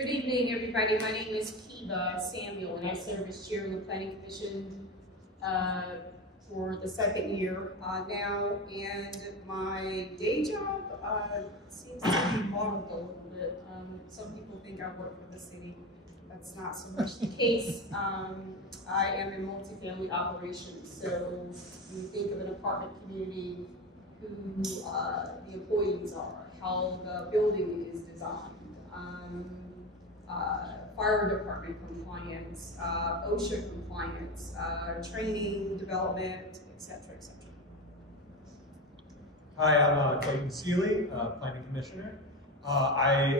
Good evening, everybody. My name is Kiva Samuel, and I serve as chair of the Planning Commission for the second year now. And my day job seems to be modeled a little bit. Some people think I work for the city. That's not so much the case. I am in multifamily operations, so you think of an apartment community, who the employees are, how the building is designed, fire department compliance, OSHA compliance, training, development, etc., etc. Hi, I'm Clayton Seeley, Planning Commissioner.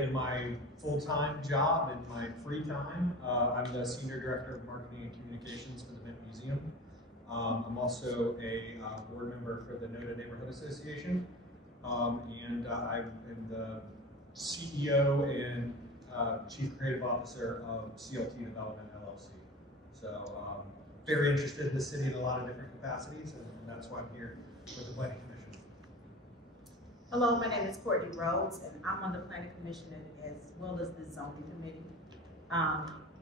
In my full-time job, in my free time, I'm the Senior Director of Marketing and Communications for the Mint Museum. I'm also a board member for the NODA Neighborhood Association, and I am the CEO and Chief Creative Officer of CLT Development LLC. So very interested in the city in a lot of different capacities, and that's why I'm here with the Planning Commission. Hello, my name is Courtney Rhodes, and I'm on the Planning Commission as well as the Zoning Committee.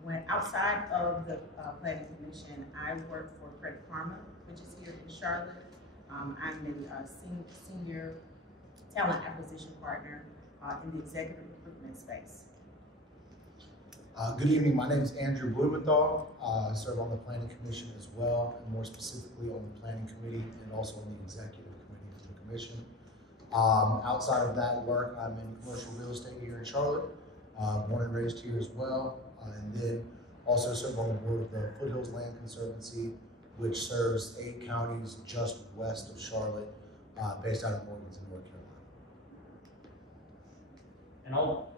When outside of the Planning Commission, I work for Credit Karma, which is here in Charlotte. I'm a senior talent acquisition partner in the executive recruitment space. Good evening, my name is Andrew Blumenthal. I serve on the Planning Commission as well, and more specifically on the Planning Committee and also on the Executive Committee for the Commission. Outside of that work, I'm in commercial real estate here in Charlotte, born and raised here as well, and then also serve on the board of the Foothills Land Conservancy, which serves 8 counties just west of Charlotte, based out of Morganton, North Carolina. And I'll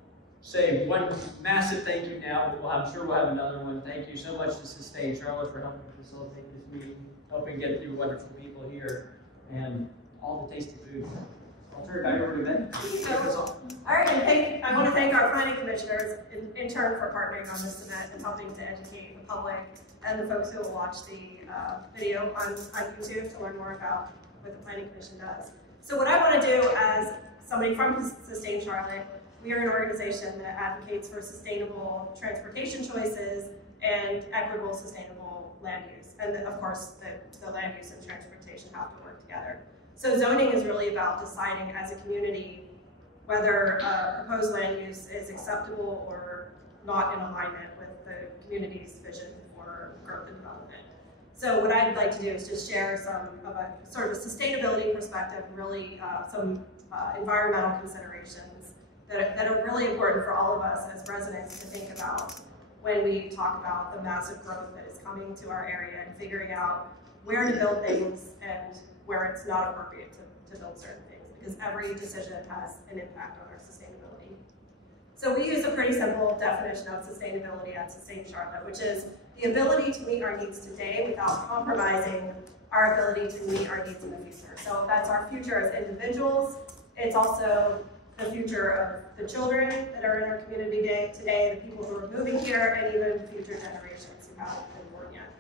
say one massive thank you now, but I'm sure we'll have another one. Thank you so much to Sustain Charlotte for helping facilitate this meeting, helping get through wonderful people here, and all the tasty food. I'll turn it back over to Ben. All right, and I want to thank our planning commissioners in turn for partnering on this event and helping to educate the public and the folks who will watch the video on YouTube to learn more about what the Planning Commission does. So what I want to do as somebody from Sustain Charlotte, we are an organization that advocates for sustainable transportation choices and equitable, sustainable land use. And then, of course, the land use and transportation have to work together. So zoning is really about deciding as a community whether proposed land use is acceptable or not in alignment with the community's vision for growth and development. So what I'd like to do is just share some of a sort of a sustainability perspective, really some environmental considerations that are really important for all of us as residents to think about when we talk about the massive growth that is coming to our area and figuring out where to build things and where it's not appropriate to build certain things, because every decision has an impact on our sustainability. So we use a pretty simple definition of sustainability at Sustain Charlotte, which is the ability to meet our needs today without compromising our ability to meet our needs in the future. So that's our future as individuals. It's also the future of the children that are in our community today, the people who are moving here, and even future generations who haven't been born yet.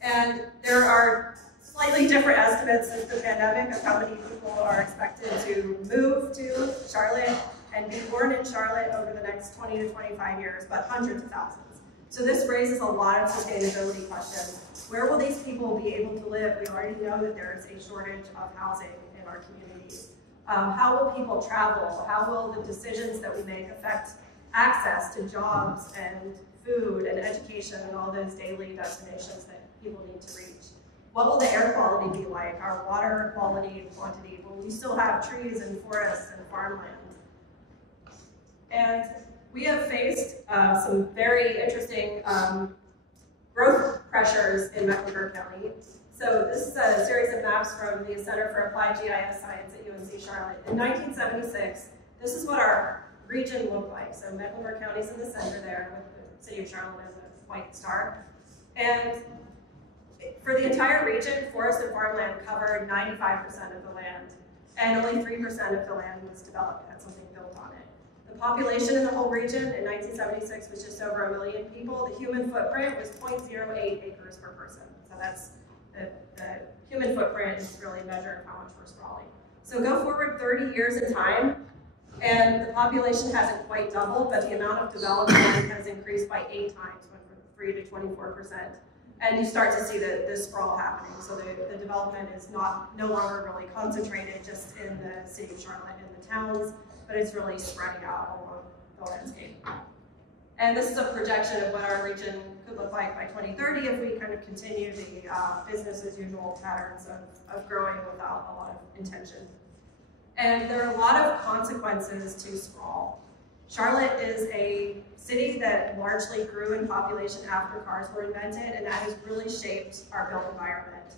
And there are slightly different estimates since the pandemic of how many people are expected to move to Charlotte and be born in Charlotte over the next 20 to 25 years, but hundreds of thousands. So this raises a lot of sustainability questions. Where will these people be able to live? We already know that there is a shortage of housing in our communities. How will people travel? How will the decisions that we make affect access to jobs and food and education and all those daily destinations that people need to reach? What will the air quality be like? Our water quality and quantity? Will we still have trees and forests and farmland? And we have faced some very interesting growth pressures in Mecklenburg County. So this is a series of maps from the Center for Applied GIS Science at UNC Charlotte. In 1976, this is what our region looked like. So Mecklenburg County is in the center there, with the city of Charlotte as a white star. And for the entire region, forest and farmland covered 95% of the land, and only 3% of the land was developed, had something built on it. The population in the whole region in 1976 was just over 1 million people. The human footprint was 0.08 acres per person. So that's the human footprint is really a measure of how much we're sprawling. So go forward 30 years in time, And the population hasn't quite doubled, but the amount of development has increased by 8 times, went from 3 to 24%. And you start to see the sprawl happening. So the development is no longer really concentrated just in the city of Charlotte and the towns, but it's really spreading out along the landscape. And this is a projection of what our region could look like by 2030 if we kind of continue the business as usual patterns of growing without a lot of intention. And there are a lot of consequences to sprawl. Charlotte is a city that largely grew in population after cars were invented, and that has really shaped our built environment.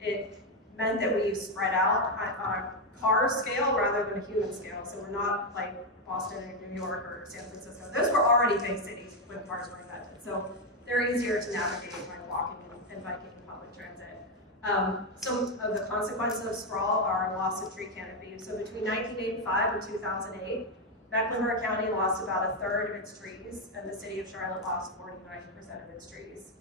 It meant that we spread out on a car scale rather than a human scale. So we're not like Boston and New York or San Francisco. Those were already big cities when cars were invented. So they're easier to navigate by walking and biking and public transit. Some of the consequences of sprawl are loss of tree canopy. So between 1985 and 2008, Mecklenburg County lost about 1/3 of its trees, and the city of Charlotte lost 49% of its trees.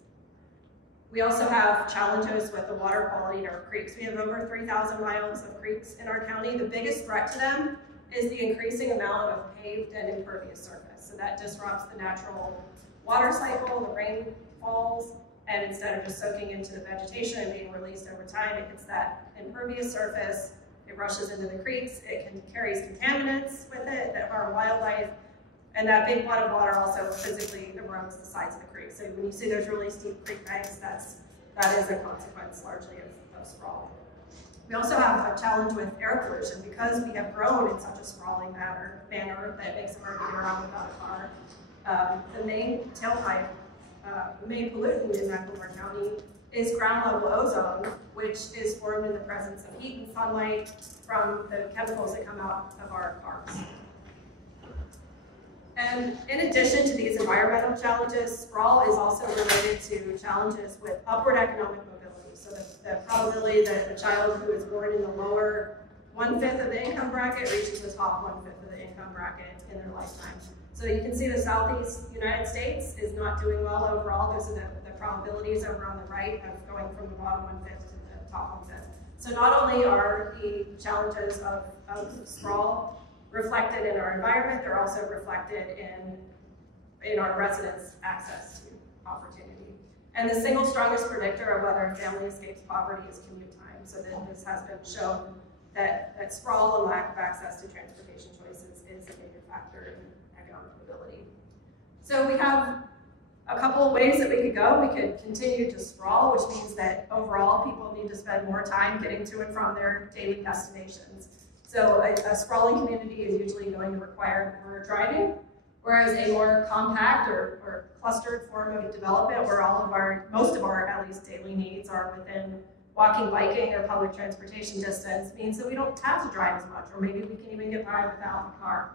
We also have challenges with the water quality in our creeks. We have over 3,000 miles of creeks in our county. The biggest threat to them is the increasing amount of paved and impervious surface. So that disrupts the natural water cycle, the rain falls, and instead of just soaking into the vegetation and being released over time, it hits that impervious surface. It rushes into the creeks, carries contaminants with it that harm wildlife, and that big flood of water also physically erodes the sides of the creek. So when you see there's really steep creek banks, that is a consequence largely of sprawl. We also have a challenge with air pollution because we have grown in such a sprawling manner that makes it hard to get around without a car. The main tailpipe, the main pollutant in Mecklenburg County is ground level ozone, which is formed in the presence of heat and sunlight from the chemicals that come out of our cars. And in addition to these environmental challenges, sprawl is also related to challenges with upward economic mobility. So the probability that a child who is born in the lower 1/5 of the income bracket reaches the top 1/5 of the income bracket in their lifetime. So you can see the Southeast United States is not doing well overall. Those are the probabilities over on the right of going from the bottom 1/5 to the top 1/5. So not only are the challenges of sprawl reflected in our environment, they're also reflected in our residents' access to opportunity. And the single strongest predictor of whether a family escapes poverty is commute time. So this has been shown that sprawl and lack of access to transportation choices is a major factor in economic mobility. So we have a couple of ways that we could go. We could continue to sprawl, which means that overall people need to spend more time getting to and from their daily destinations. So a sprawling community is usually going to require more driving, whereas a more compact or clustered form of development where most of our at least daily needs are within walking, biking, or public transportation distance means that we don't have to drive as much, or maybe we can even get by without a car.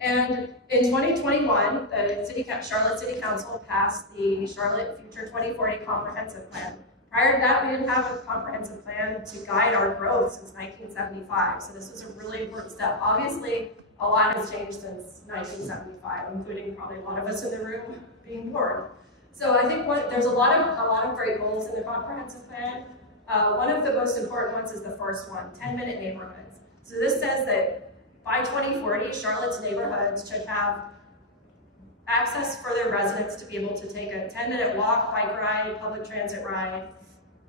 And in 2021, the Charlotte City Council passed the Charlotte Future 2040 Comprehensive Plan. Prior to that, we didn't have a comprehensive plan to guide our growth since 1975. So this was a really important step. Obviously, a lot has changed since 1975, including probably a lot of us in the room being born. So I think there's a lot of great goals in the comprehensive plan. One of the most important ones is the first one, 10-minute neighborhoods. So this says that by 2040, Charlotte's neighborhoods should have access for their residents to be able to take a 10-minute walk, bike ride, public transit ride,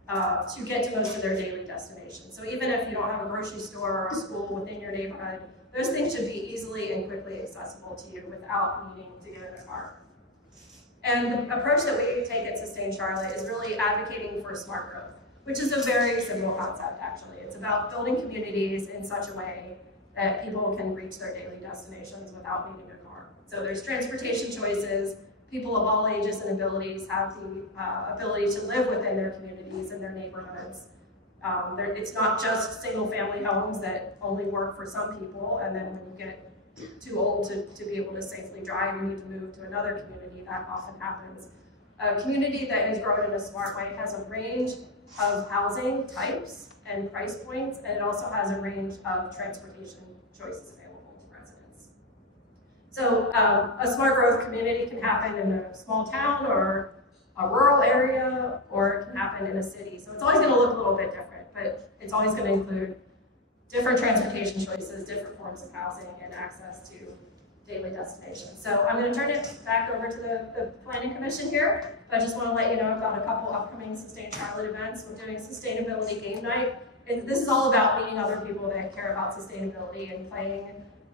to get to most of their daily destinations. So even if you don't have a grocery store or a school within your neighborhood, those things should be easily and quickly accessible to you without needing to get in a car. And the approach that we take at Sustain Charlotte is really advocating for smart growth, which is a very simple concept, actually. It's about building communities in such a way that people can reach their daily destinations without needing a car. So there's transportation choices. People of all ages and abilities have the ability to live within their communities and their neighborhoods. It's not just single-family homes that only work for some people, and then when you get too old to be able to safely drive, you need to move to another community. That often happens. A community that has grown in a smart way has a range of housing types and price points, and it also has a range of transportation choices available to residents. So a smart growth community can happen in a small town or a rural area, or it can happen in a city. So it's always going to look a little bit different, but it's always going to include different transportation choices, different forms of housing, and access to daily destinations. So I'm going to turn it back over to the Planning Commission here. But I just want to let you know about a couple upcoming Sustain Charlotte events. We're doing Sustainability Game Night. And this is all about meeting other people that care about sustainability and playing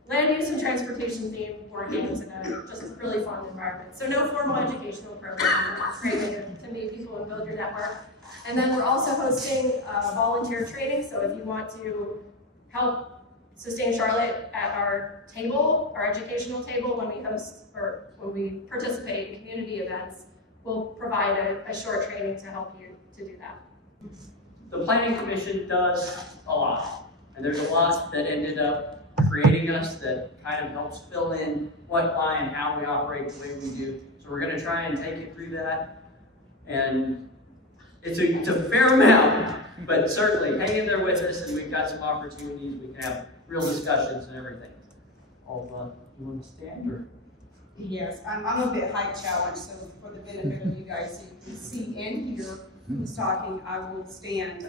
land use and transportation themed board games in a just really fun environment. So no formal educational program. It's great way to meet people and build your network. And then we're also hosting volunteer training. So if you want to help Sustain Charlotte at our table, our educational table, when we host or when we participate in community events, we'll provide a short training to help you to do that. The Planning Commission does a lot, and there's a lot that ended up creating us that kind of helps fill in what, why, and how we operate the way we do. So we're going to try and take you through that, and it's a fair amount, but certainly hang in there with us, and we've got some opportunities. We can have real discussions and everything. You want to stand or? Yes, I'm a bit height challenged, so for the benefit of you guys, so you can see and hear who's talking, I will stand.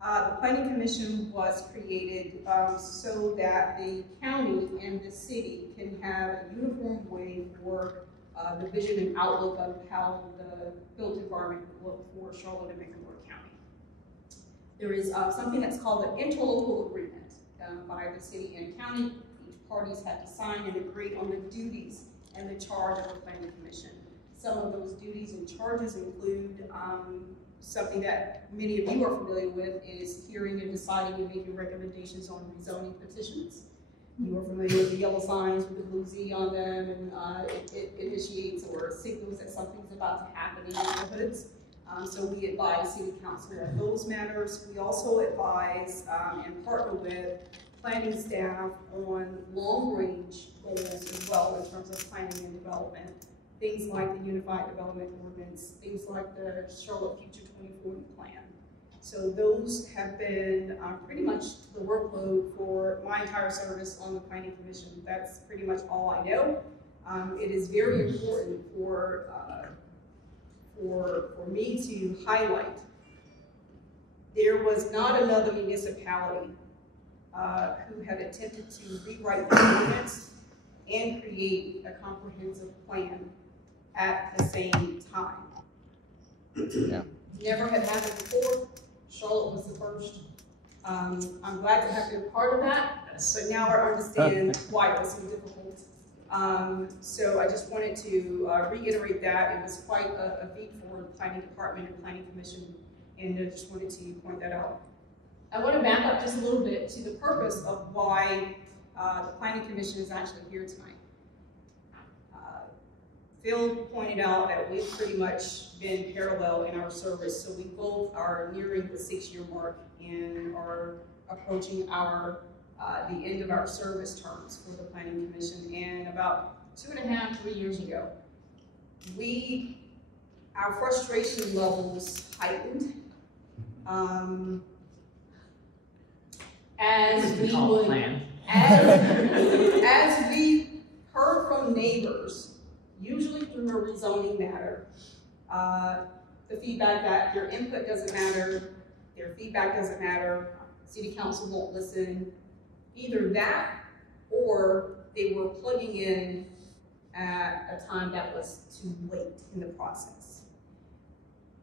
The Planning Commission was created so that the county and the city can have a uniform way for the vision and outlook of how the built environment will look for Charlotte and Mecklenburg County. There is something that's called an interlocal agreement by the city and county. Each parties have to sign and agree on the duties and the charge of the Planning Commission. Some of those duties and charges include something that many of you are familiar with is hearing and deciding and making recommendations on rezoning petitions. You are familiar with the yellow signs with the blue Z on them, and it initiates or signals that something's about to happen in neighborhoods. So we advise City Council on those matters. We also advise and partner with planning staff on long-range goals as well in terms of planning and development. Things like the Unified Development Ordinance, things like the Charlotte Future 2040 Plan. So those have been pretty much the workload for my entire service on the Planning Commission. That's pretty much all I know. It is very important for me to highlight there was not another municipality who had attempted to rewrite the ordinance and create a comprehensive plan at the same time. Yeah. Never had happened before. Charlotte was the first. I'm glad to have been part of that, but now I understand why it was so difficult. So I just wanted to reiterate that. It was quite a feat for the Planning Department and Planning Commission, and I just wanted to point that out. I want to back up just a little bit to the purpose of why the Planning Commission is actually here tonight. Phil pointed out that we've pretty much been parallel in our service, so we both are nearing the 6-year mark and are approaching our the end of our service terms for the Planning Commission. And about 2.5, 3 years ago, our frustration levels heightened as we heard from neighbors, usually through a rezoning matter, the feedback that your input doesn't matter, their feedback doesn't matter, City Council won't listen. Either that, or they were plugging in at a time that was too late in the process.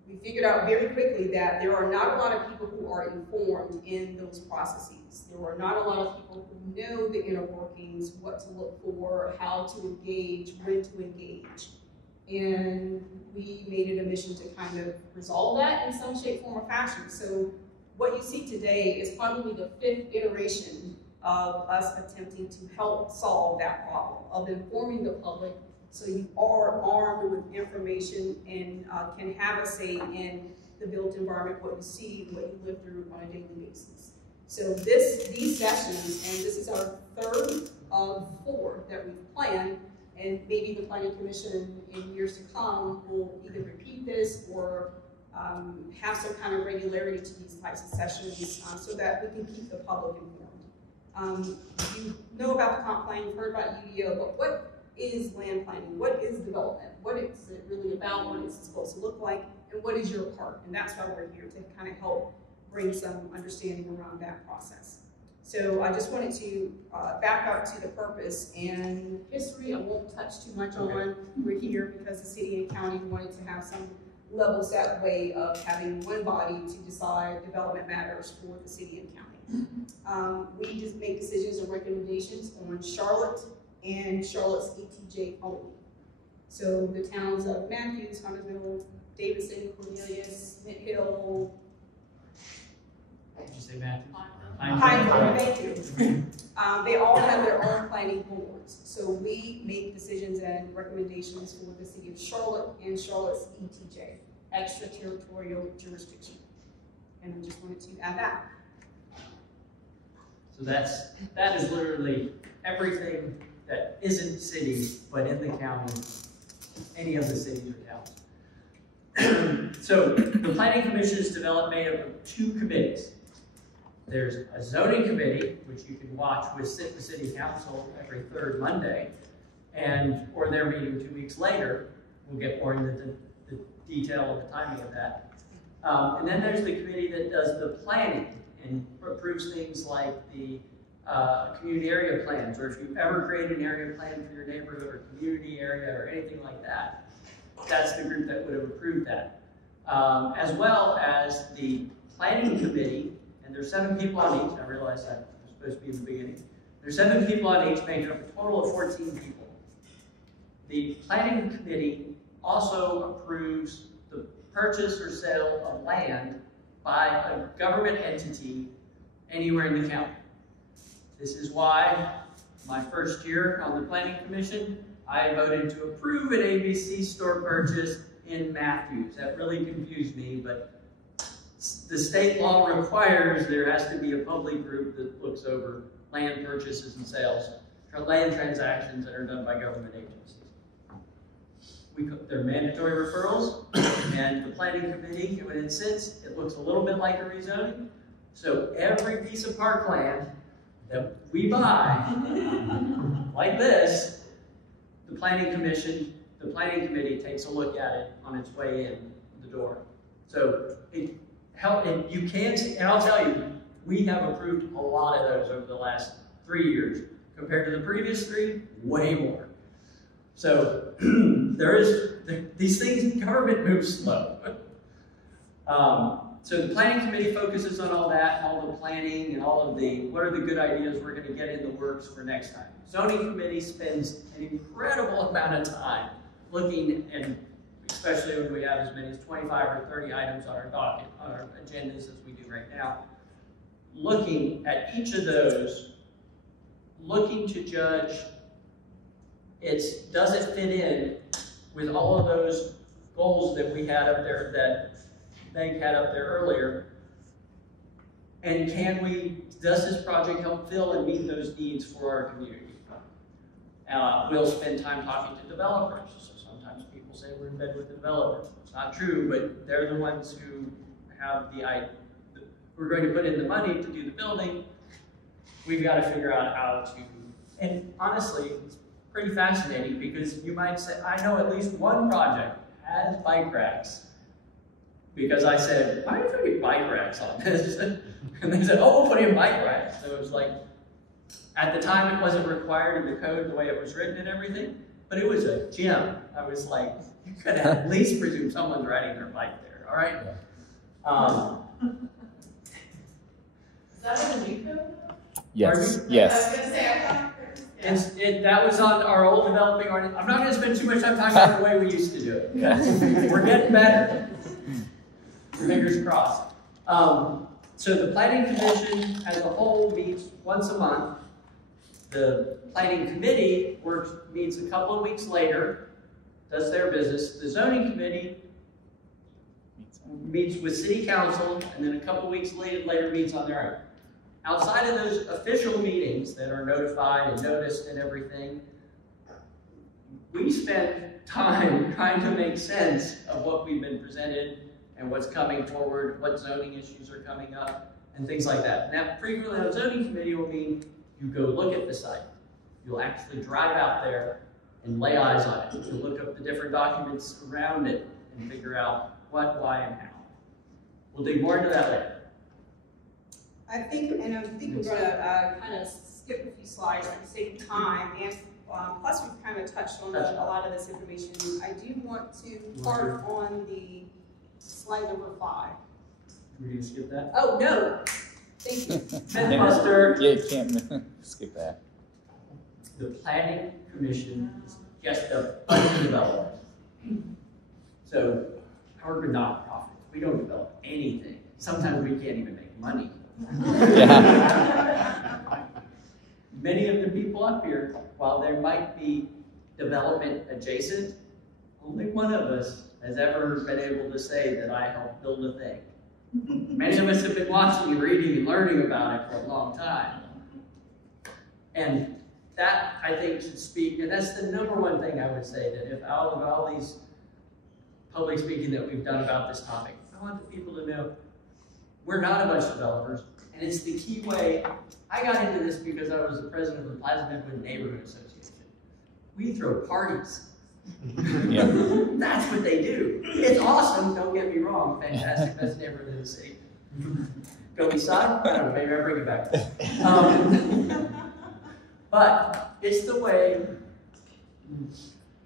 We figured out very quickly that there are not a lot of people who are informed in those processes. There are not a lot of people who know the inner workings, what to look for, how to engage, when to engage. And we made it a mission to kind of resolve that in some shape, form, or fashion. So what you see today is probably the 5th iteration of us attempting to help solve that problem of informing the public so you are armed with information and can have a say in the built environment, what you see, what you live through on a daily basis. So these sessions, and this is our 3rd of 4 that we've planned, and maybe the Planning Commission in years to come will either repeat this or have some kind of regularity to these types of sessions so that we can keep the public informed. You know about the comp plan, you've heard about UDO, but what is land planning? What is development? What is it really about? What is it supposed to look like? And what is your part? And that's why we're here, to kind of help bring some understanding around that process. So I just wanted to back up to the purpose and history. I won't touch too much on. We're here because the city and county wanted to have some level set way of having one body to decide development matters for the city and county. We just make decisions and recommendations on Charlotte and Charlotte's ETJ only. So the towns of Matthews, Huntersville, Davidson, Cornelius, Mint Hill. Did you say Matthews? Pineville, thank you. They all have their own planning boards. So we make decisions and recommendations for the city of Charlotte and Charlotte's ETJ, Extra Territorial Jurisdiction. And I just wanted to add that. So that is literally everything that isn't city, but in the county, any of the cities or towns. So the Planning Commission is made up of 2 committees. There's a zoning committee, which you can watch with the city council every 3rd Monday, or they're meeting 2 weeks later. We'll get more into the detail of the timing of that. And then there's the committee that does the planning and approves things like the community area plans, or if you ever create an area plan for your neighborhood or community area or anything like that, that's the group that would have approved that. As well as the planning committee, and there's 7 people on each. I realized that was supposed to be in the beginning. There's 7 people on each, making up a total of 14 people. The planning committee also approves the purchase or sale of land by a government entity anywhere in the county. This is why my first year on the Planning Commission, I voted to approve an ABC store purchase in Matthews. That really confused me, but the state law requires there has to be a public group that looks over land purchases and sales, land transactions that are done by government agencies. They're mandatory referrals, and the Planning Committee, when it sits, it looks a little bit like a rezoning. So every piece of parkland that we buy, like this, the Planning Committee takes a look at it on its way in the door. So and you can see, and I'll tell you, we have approved a lot of those over the last 3 years. Compared to the previous 3, way more. So these things in government move slow. So the Planning Committee focuses on all that, all the planning and all of what are the good ideas we're going to get in the works for next time. Zoning Committee spends an incredible amount of time looking, and especially when we have as many as 25 or 30 items on our docket, on our agendas as we do right now, looking at each of those, looking to judge does it fit in with all of those goals that we had up there, that Meg had up there earlier, and does this project help fill and meet those needs for our community? We'll spend time talking to developers. So sometimes people say we're in bed with the developers. It's not true, but they're the ones who have we're going to put in the money to do the building. We've got to figure out how to, and honestly, it's pretty fascinating because you might say, I know at least one project has bike racks. Because I said, why don't we put bike racks on this? And they said, oh, we'll put in bike racks. So it was like, at the time it wasn't required in the code the way it was written and everything, but it was a gym. I was like, you could at least presume someone's riding their bike there, all right? Is that in the new code? Yes, yes. I was going to say, I thought. That was on our old developing ordinance. I'm not going to spend too much time talking about the way we used to do it. We're getting better. Fingers crossed. So the Planning Commission as a whole meets once a month. The Planning Committee meets a couple of weeks later, does their business. The Zoning Committee meets with City Council, and then a couple of weeks later meets on their own. Outside of those official meetings that are notified and noticed and everything, we spend time trying to make sense of what we've been presented and what's coming forward, what zoning issues are coming up, and things like that. Now, frequently on zoning committee will mean you go look at the site. You'll actually drive out there and lay eyes on it. You'll look up the different documents around it and figure out what, why, and how. We'll dig more into that later. I think we're gonna kind of skip a few slides for the sake of time, and plus we've kind of touched on a lot of this information. I do want to part on the slide number 5. We're gonna skip that? Oh, no, thank you. Mythbuster. Yeah, you can't skip that. The Planning Commission is just a budget developer. So, we're nonprofits. We don't develop anything. Sometimes we can't even make money. Yeah. Many of the people up here, while there might be development adjacent, only one of us has ever been able to say that I helped build a thing. Many of us have been watching and reading and learning about it for a long time. And that, I think, should speak, and that's the number one thing I would say, that if out of all these public speaking that we've done about this topic, I want the people to know we're not a bunch of developers, and it's the key way. I got into this because I was the president of the Plaza Mecklenburg Neighborhood Association. We throw parties. Yeah. That's what they do. It's awesome, don't get me wrong, fantastic, best neighborhood in the city. Go East Side? I don't know, maybe I'll bring it back. But it's the way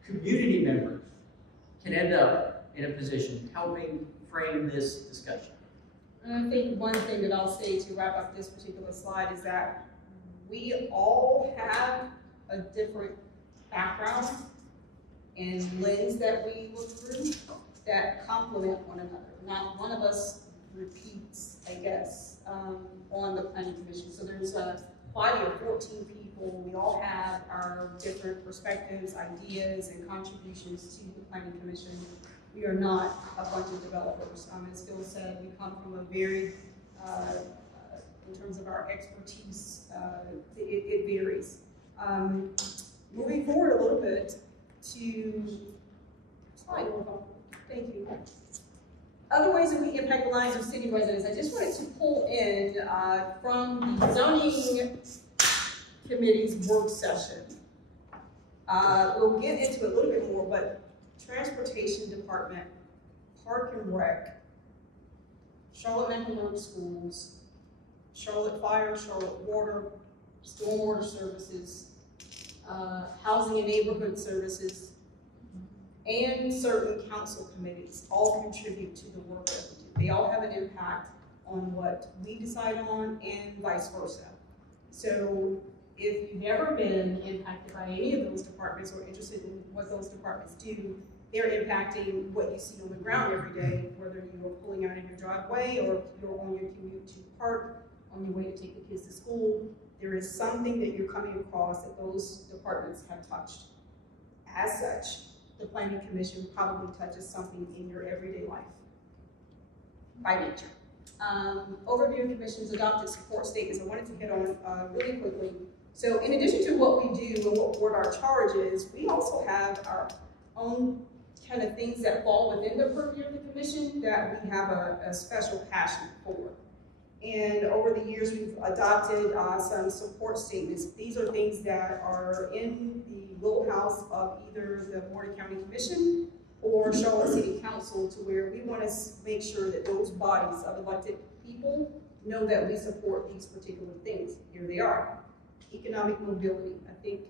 community members can end up in a position helping frame this discussion. And I think one thing that I'll say to wrap up this particular slide is that we all have a different background and lens that we look through that complement one another. Not one of us repeats, I guess, on the Planning Commission. So there's a body of 14 people. We all have our different perspectives, ideas, and contributions to the Planning Commission. We are not a bunch of developers. As Phil said, we come from a very, in terms of our expertise, it varies. Moving forward a little bit to slide. Thank you. Other ways that we impact the lives of city residents. I just wanted to pull in from the zoning committee's work session. We'll get into it a little bit more, but Transportation Department, Park and Rec, Charlotte Mecklenburg Schools, Charlotte Fire, Charlotte Water, Stormwater Services, Housing and Neighborhood Services, and certain council committees all contribute to the work that we do. They all have an impact on what we decide on and vice versa. So if you've never been impacted by any of those departments or interested in what those departments do, they're impacting what you see on the ground every day, whether you are pulling out of your driveway or you're on your commute to park, on your way to take the kids to school. There is something that you're coming across that those departments have touched. As such, the Planning Commission probably touches something in your everyday life by nature. Overview of Commission's adopted support statements. I wanted to hit on really quickly. So in addition to what we do and what our charge is, we also have our own kind of things that fall within the purview of the Commission that we have a special passion for. And over the years, we've adopted some support statements. These are things that are in the wheelhouse of either the Board of County Commission or Charlotte City Council, to where we want to make sure that those bodies of elected people know that we support these particular things. Here they are. Economic mobility. I think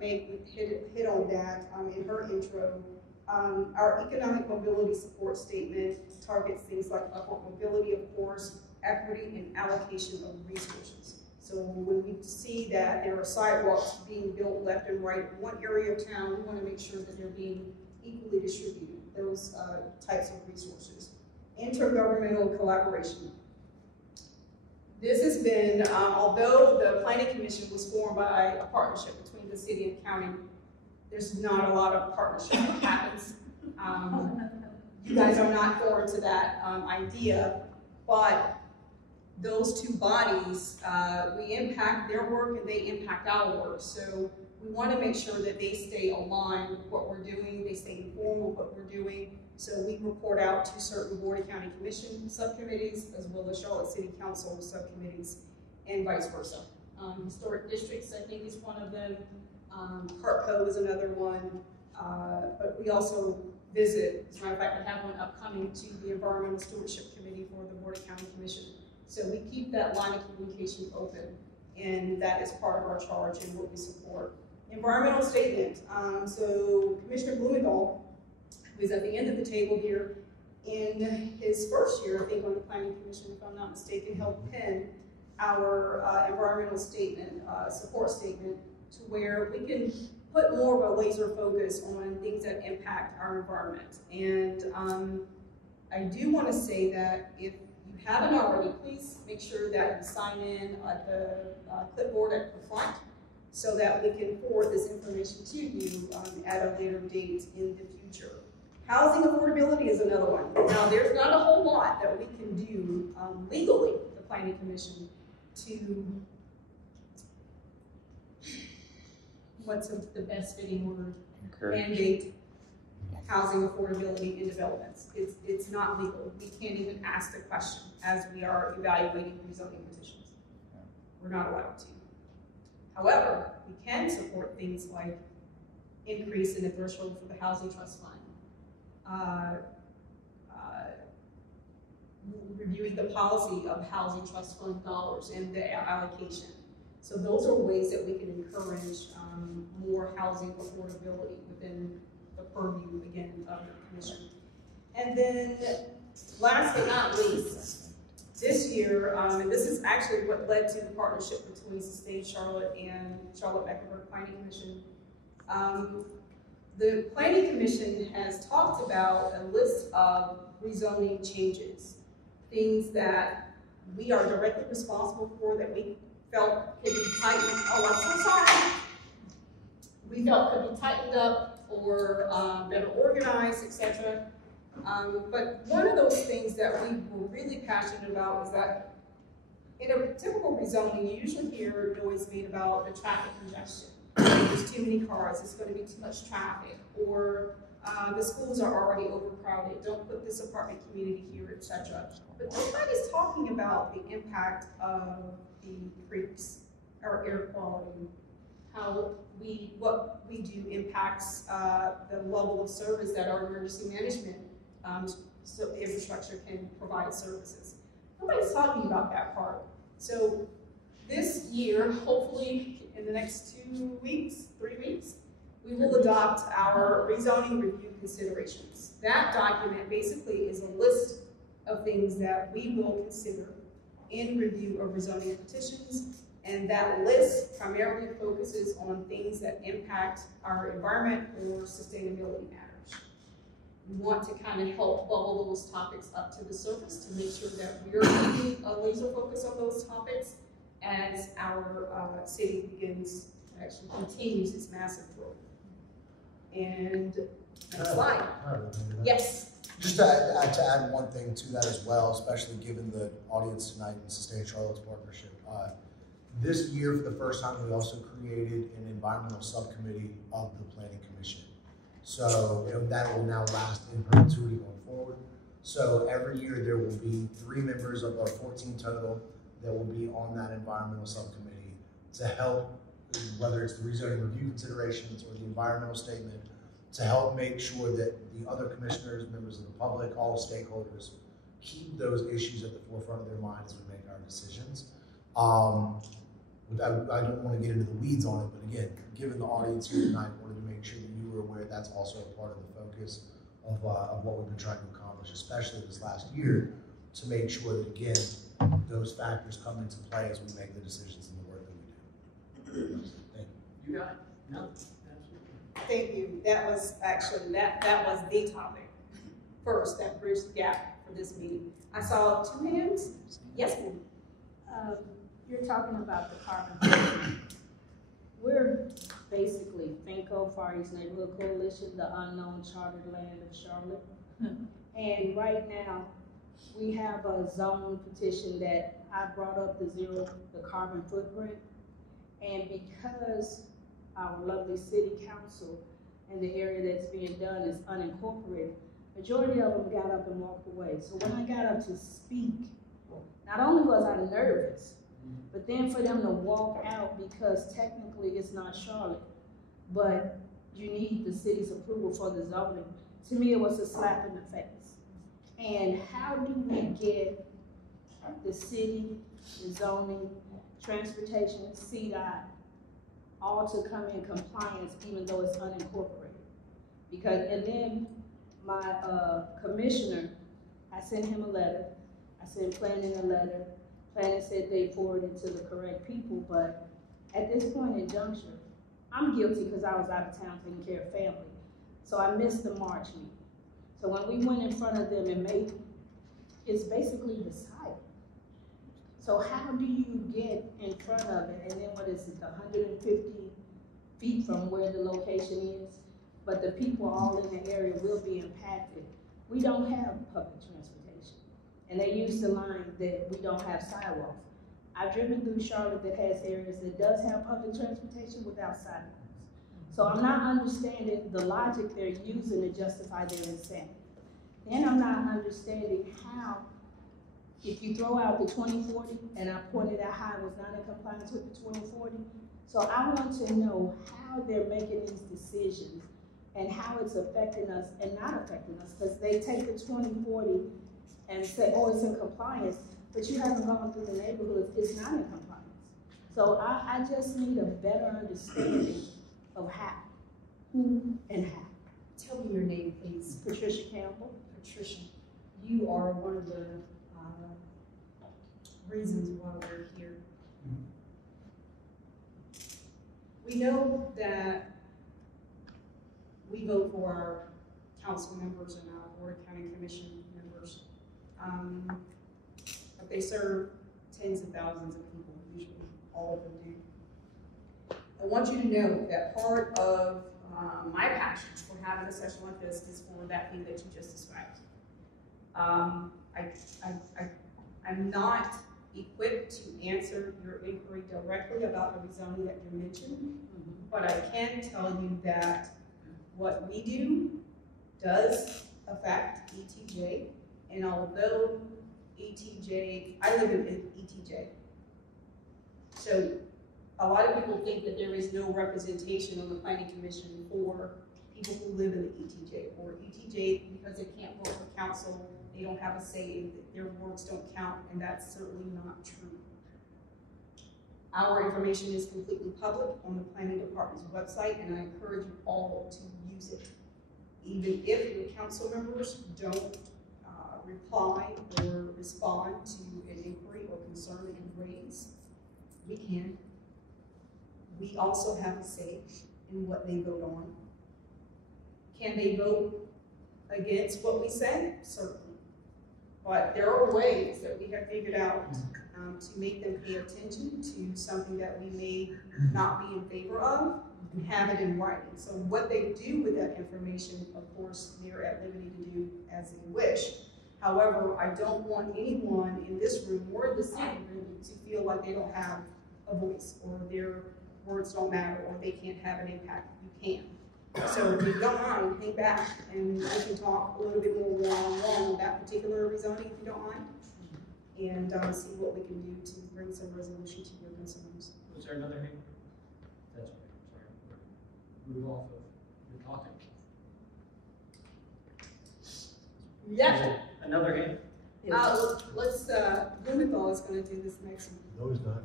Meg hit on that in her intro. Our economic mobility support statement targets things like upward mobility, of course, equity and allocation of resources. So when we see that there are sidewalks being built left and right in one area of town, we want to make sure that they're being equally distributed, those types of resources. Intergovernmental collaboration. This has been, although the Planning Commission was formed by a partnership between the city and county, there's not a lot of partnership that happens. You guys are not foreign to that idea, but those two bodies, we impact their work and they impact our work. So we want to make sure that they stay aligned with what we're doing, they stay informed with what we're doing. So we report out to certain Board of County Commission subcommittees, as well as Charlotte City Council subcommittees, and vice versa. Historic districts, I think, is one of them. Hartco is another one. But we also visit, as a matter of fact, I have one upcoming to the Environmental Stewardship Committee for the Board of County Commission. So we keep that line of communication open, and that is part of our charge and what we support. Environmental statement. So Commissioner Blumenthal, who is at the end of the table here, in his first year, I think, on the Planning Commission, if I'm not mistaken, helped pen our environmental statement, support statement, to where we can put more of a laser focus on things that impact our environment. And I do want to say that if you haven't already, please make sure that you sign in at the clipboard at the front so that we can forward this information to you at a later date in the future. Housing affordability is another one. Now, there's not a whole lot that we can do legally, the Planning Commission, to, what's the best fitting word? Mandate housing affordability in developments. It's not legal. We can't even ask the question as we are evaluating rezoning petitions. We're not allowed to. However, we can support things like increase in the threshold for the Housing Trust Fund, reviewing the policy of Housing Trust Fund dollars and the allocation. So those are ways that we can encourage more housing affordability within the purview, again, of the commission. And then, last but not least, this year, and this is actually what led to the partnership between Sustain Charlotte and Charlotte Mecklenburg Planning Commission. The Planning Commission has talked about a list of rezoning changes, things that we are directly responsible for that we felt could be tightened. Oh, I'm so sorry. We felt could be tightened up or better organized, etc. But one of those things that we were really passionate about was that in a typical rezoning, you usually hear noise made about the traffic congestion. There's too many cars, it's going to be too much traffic, or the schools are already overcrowded, don't put this apartment community here, etc. But nobody's talking about the impact of the creeks, or air quality, how what we do impacts the level of service that our emergency management so infrastructure can provide services. Nobody's talking about that part. So this year, hopefully in the next 2 weeks, 3 weeks, we will adopt our rezoning review considerations. That document basically is a list of things that we will consider in review of rezoning petitions, and that list primarily focuses on things that impact our environment or sustainability matters. We want to kind of help bubble those topics up to the surface to make sure that we're keeping a laser focus on those topics as our city begins, actually continues its massive growth. And next slide. Yes. Just to add one thing to that as well, especially given the audience tonight and Sustain Charlotte's partnership. This year, for the first time, we also created an environmental subcommittee of the Planning Commission. So that will now last in perpetuity going forward. So every year there will be 3 members of our 14 total that will be on that environmental subcommittee to help, whether it's the rezoning review considerations or the environmental statement, to help make sure that the other commissioners, members of the public, all stakeholders, keep those issues at the forefront of their minds as we make our decisions. I don't want to get into the weeds on it, but again, given the audience here tonight, I wanted to make sure that you were aware that's also a part of the focus of what we've been trying to accomplish, especially this last year, to make sure that, again, those factors come into play as we make the decisions in the work that we do. Thank you. You got it? No, absolutely. Thank you. That was actually, that was the topic first, that bridged the gap for this meeting. I saw 2 hands. Yes, ma'am. You're talking about the carbon footprint. We're basically FINCO, Far East Neighborhood Coalition, the unknown chartered land of Charlotte. And right now, we have a zone petition that I brought up the carbon footprint. And because our lovely city council and the area that's being done is unincorporated, majority of them got up and walked away. So when I got up to speak, not only was I nervous, but then for them to walk out because technically it's not Charlotte, but you need the city's approval for the zoning. To me, it was a slap in the face. And how do we get the city, the zoning, transportation, CDOT, all to come in compliance even though it's unincorporated. Because, and then my commissioner, I sent him a letter, I sent planning a letter, planning said they forwarded to the correct people, but at this point in juncture, I'm guilty because I was out of town taking care of family. So I missed the March meeting. So when we went in front of them in May, it's basically decided. So how do you get in front of it, and then what is it, 150 feet from where the location is, but the people all in the area will be impacted? We don't have public transportation. And they use the line that we don't have sidewalks. I've driven through Charlotte that has areas that does have public transportation without sidewalks. So I'm not understanding the logic they're using to justify their insanity. Then I'm not understanding how, if you throw out the 2040, and I pointed out how it was not in compliance with the 2040, so I want to know how they're making these decisions and how it's affecting us and not affecting us, because they take the 2040 and say, oh, it's in compliance, but you haven't gone through the neighborhoods, it's not in compliance. So I just need a better understanding of how, who, and how. Tell me your name, please. Patricia Campbell. Patricia, you are one of the reasons why we're here. We know that we vote for our council members and our board of county commission members, but they serve tens of thousands of people, usually all of them do. I want you to know that part of my passion for having a session like this is for that thing that you just described. I'm not equipped to answer your inquiry directly about the rezoning that you mentioned, but I can tell you that what we do does affect ETJ, and although ETJ, I live in ETJ, so a lot of people think that there is no representation on the planning commission for people who live in the ETJ, or ETJ, because they can't vote for council, they don't have a say, their words don't count, and that's certainly not true. Our information is completely public on the planning department's website, and I encourage you all to use it. Even if your council members don't reply or respond to an inquiry or concern that you raise, we can. We also have a say in what they vote on. Can they vote against what we say? Certainly. But there are ways that we have figured out to make them pay attention to something that we may not be in favor of and have it in writing. So what they do with that information, of course, they're at liberty to do as they wish. However, I don't want anyone in this room or the city room to feel like they don't have a voice, or their words don't matter, or they can't have an impact. You can. So if you don't mind, hang back and we can talk a little bit more one-on-one on that particular rezoning, if you don't mind, and see what we can do to bring some resolution to your concerns. Was there another hand? That's okay, sorry. Move off of the topic. Yeah. Another hand? Let's, Blumenthal is going to do this next one. No, he's not.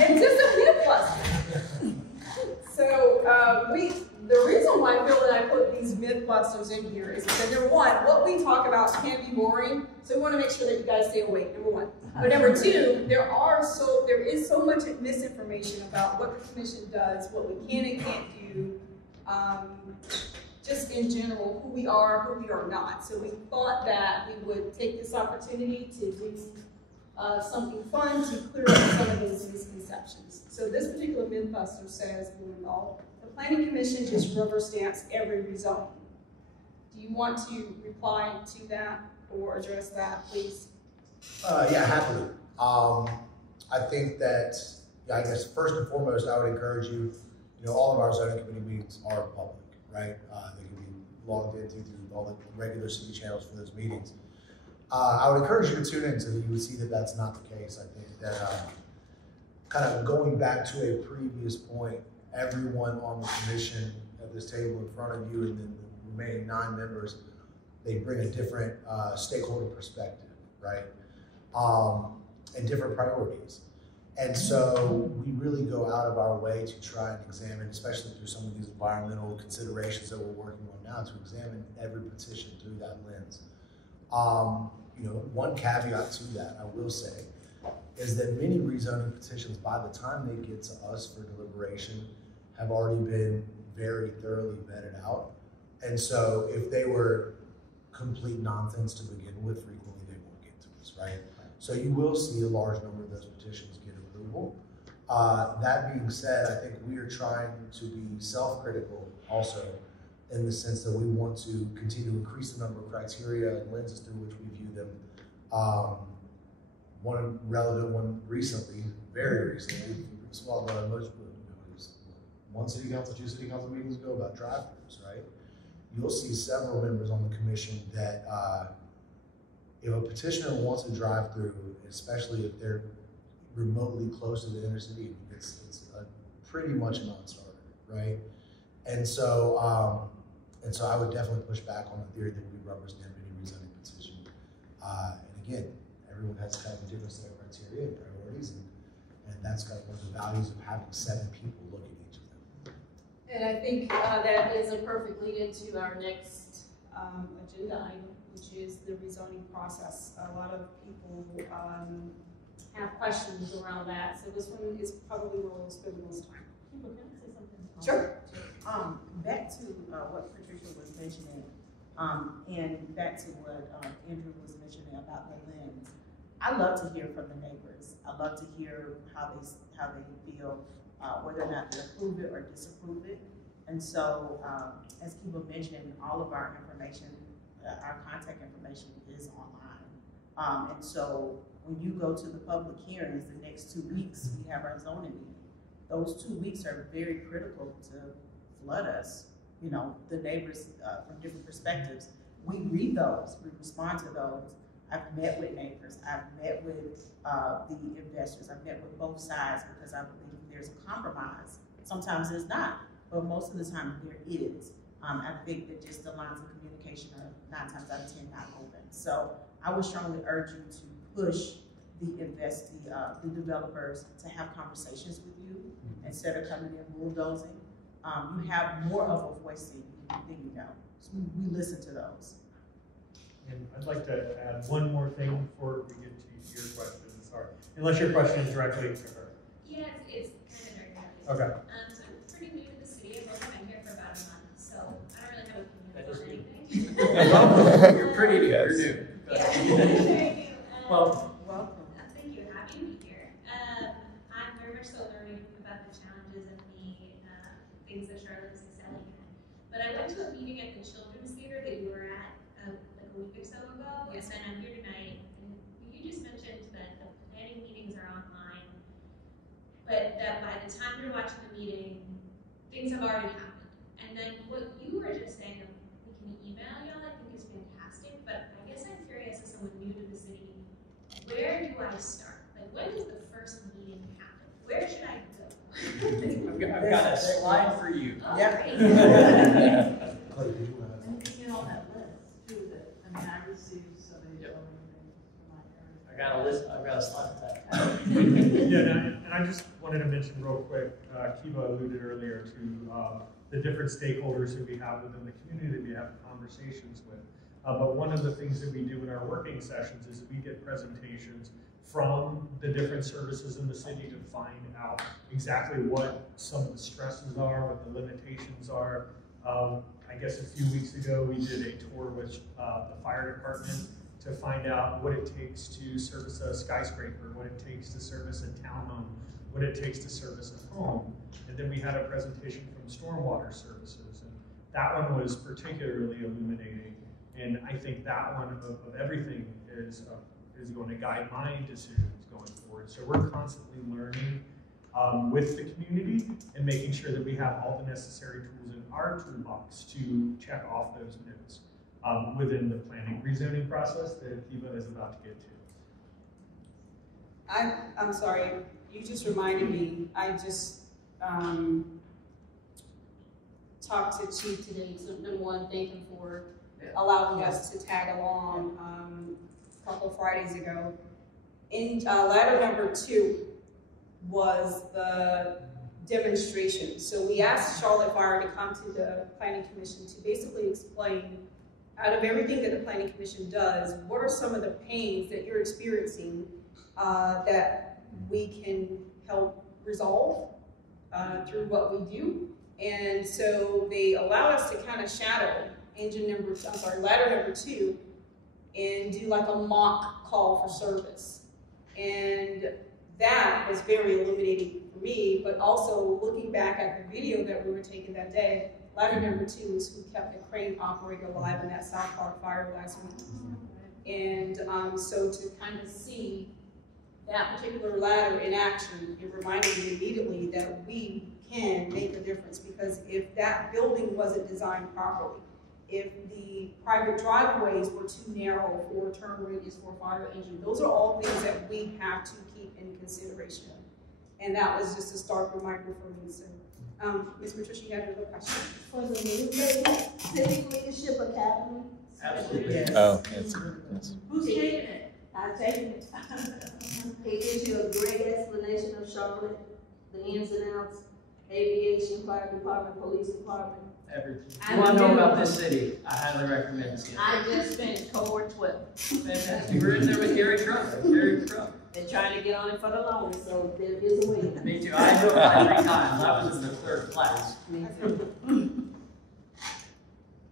It's just a myth buster. So the reason why I feel that I put these myth busters in here is because, number one, what we talk about can be boring, so we want to make sure that you guys stay awake, number one. But number two, there is so much misinformation about what the commission does, what we can and can't do, just in general, who we are not. So we thought that we would take this opportunity to do something fun to clear up some of those misconceptions. So this particular mythbuster says, Blumenthal, the Planning Commission just rubber stamps every rezoning. Do you want to reply to that or address that, please? Yeah, happily. I think that, I guess first and foremost, I would encourage you, all of our zoning committee meetings are public, right? They can be logged into through all the regular city channels for those meetings. I would encourage you to tune in so that you would see that that's not the case. I think that kind of going back to a previous point, everyone on the commission at this table in front of you and then the remaining 9 members, they bring a different stakeholder perspective, right? And different priorities. And so we really go out of our way to try and examine, especially through some of these environmental considerations that we're working on now, to examine every petition through that lens. You know, one caveat to that, I will say, is that many rezoning petitions, by the time they get to us for deliberation, have already been very thoroughly vetted out. And so if they were complete nonsense to begin with, frequently they won't get to us, right? So you will see a large number of those petitions get approval. That being said, I think we are trying to be self-critical also, in the sense that we want to continue to increase the number of criteria and lenses through which we view them. One relevant one recently, very recently, one city council, 2 city council meetings ago about drive-thrus, right? You'll see several members on the commission that if a petitioner wants to drive through, especially if they're remotely close to the inner city, it's pretty much a non-starter, right? And so I would definitely push back on the theory that we rubber stamp any rezoning petition. And again, everyone has kind of a different set of criteria and priorities, and that's kind of one of the values of having 7 people look at each of them. And I think that is a perfect lead into our next agenda item, which is the rezoning process. A lot of people have questions around that, so this one is probably where we'll spend the most time. Can I say something? Sure. Back to what Patricia was mentioning, and back to what Andrew was mentioning about the lens. I love to hear from the neighbors. I love to hear how they feel, whether or not they approve it or disapprove it. And so, as Kiba mentioned, all of our information, our contact information is online. And so, when you go to the public hearings, the next 2 weeks, we have our zoning meeting. Those 2 weeks are very critical to flood us, you know, the neighbors from different perspectives. We read those, we respond to those. I've met with neighbors, I've met with the investors, I've met with both sides because I believe there's a compromise. Sometimes there's not, but most of the time there is. I think that just the lines of communication are 9 times out of 10 not open. So I would strongly urge you to push the developers to have conversations with you instead of coming in bulldozing. You have more of a voice than you know. So we listen to those. And I'd like to add one more thing before we get to your question. Sorry, unless your question is directly to her. Yeah, it's kind of directly. Okay. So I'm pretty new to the city. I've only been here for about a month, so I don't really have opinions on anything. You're pretty new. You're new. Yeah, very new. Welcome. Thank you for having me here. I'm very much so learning about the challenges and the things that Charlotte is excelling in. But I went to a meeting at the Children's Theater that you were at like a week or so ago, yes. And I'm here tonight. And you just mentioned that the planning meetings are online, but that by the time you're watching the meeting, things have already happened. And then what you were just saying, we can email y'all, I think is fantastic. But I guess I'm curious, as someone new to the city, where do I start? Like, when does the first meeting happen? Where should I go? I've got a slide for you. Oh, Yeah. great. And to get on that list too, that, I mean, I received so many Yep. things from my area. I got a list. I've got a slide for that. Yeah, and I just wanted to mention real quick, Kiba alluded earlier to the different stakeholders who we have within the community that we have conversations with. But one of the things that we do in our working sessions is we get presentations from the different services in the city to find out exactly what some of the stresses are, what the limitations are. I guess a few weeks ago we did a tour with the fire department to find out what it takes to service a skyscraper, what it takes to service a townhome, what it takes to service a home. And then we had a presentation from stormwater services, and that one was particularly illuminating. And I think that one of everything is going to guide my decisions going forward. So we're constantly learning with the community and making sure that we have all the necessary tools in our toolbox to check off those notes within the planning rezoning process that Kiba is about to get to. I'm sorry, you just reminded me, I just talked to Chief today, so number one, thank him for allowing us to tag along a couple Fridays ago. In ladder number 2 was the demonstration. So we asked Charlotte Fire to come to the Planning Commission to basically explain, out of everything that the Planning Commission does, what are some of the pains that you're experiencing that we can help resolve through what we do. And so they allowed us to kind of shadow ladder number 2 and do like a mock call for service. And that was very illuminating for me, but also looking back at the video that we were taking that day, ladder number 2 is who kept the crane operator alive in that South Park fire last week. And so to kind of see that particular ladder in action, it reminded me immediately that we can make a difference, because if that building wasn't designed properly, if the private driveways were too narrow for turn radius for a fire engine, those are all things that we have to keep in consideration. And that was just a stark reminder for me. So, Ms. Patricia, you had another question? For the new Civic Leadership Academy. Absolutely. Yes. Oh, yes. Who's taking it? I'm taking it. It gives you a great explanation of Charlotte, the ins and outs, aviation, fire department, police department. Everything. If you want to know about this city, I highly recommend seeing it. I just finished cohort 12. Fantastic. We're in there with Gary Trump. Gary Trump. They're trying to get on it for the longest, so there is a way. Me too. I know mine 3 times. I was in the 3rd class.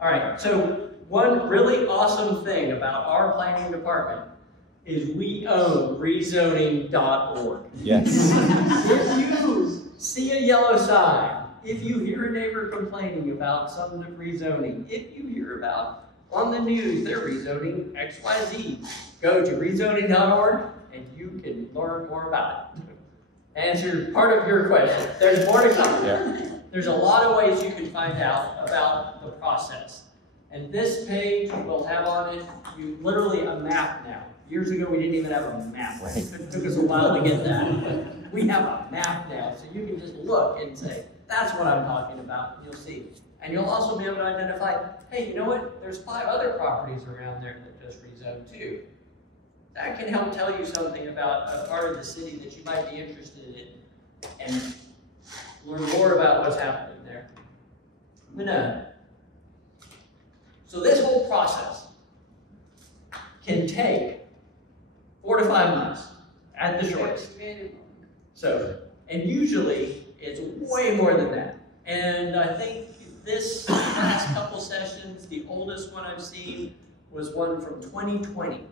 All right. So one really awesome thing about our planning department is we own rezoning.org. Yes. If you see a yellow sign, if you hear a neighbor complaining about some rezoning, if you hear about on the news they're rezoning XYZ, go to rezoning.org and you can learn more about it. Answer part of your question. There's more to come. Yeah. There's a lot of ways you can find out about the process. And this page will have on it, literally a map now. Years ago, we didn't even have a map. Right. It took us a while to get that. We have a map now, so you can just look and say, that's what I'm talking about, and you'll see. And you'll also be able to identify, hey, you know what? There's 5 other properties around there that just rezoned too. That can help tell you something about a part of the city that you might be interested in and learn more about what's happening there. So this whole process can take 4 to 5 months at the shortest. So, and usually it's way more than that. And I think this last couple sessions, the oldest one I've seen was one from 2020.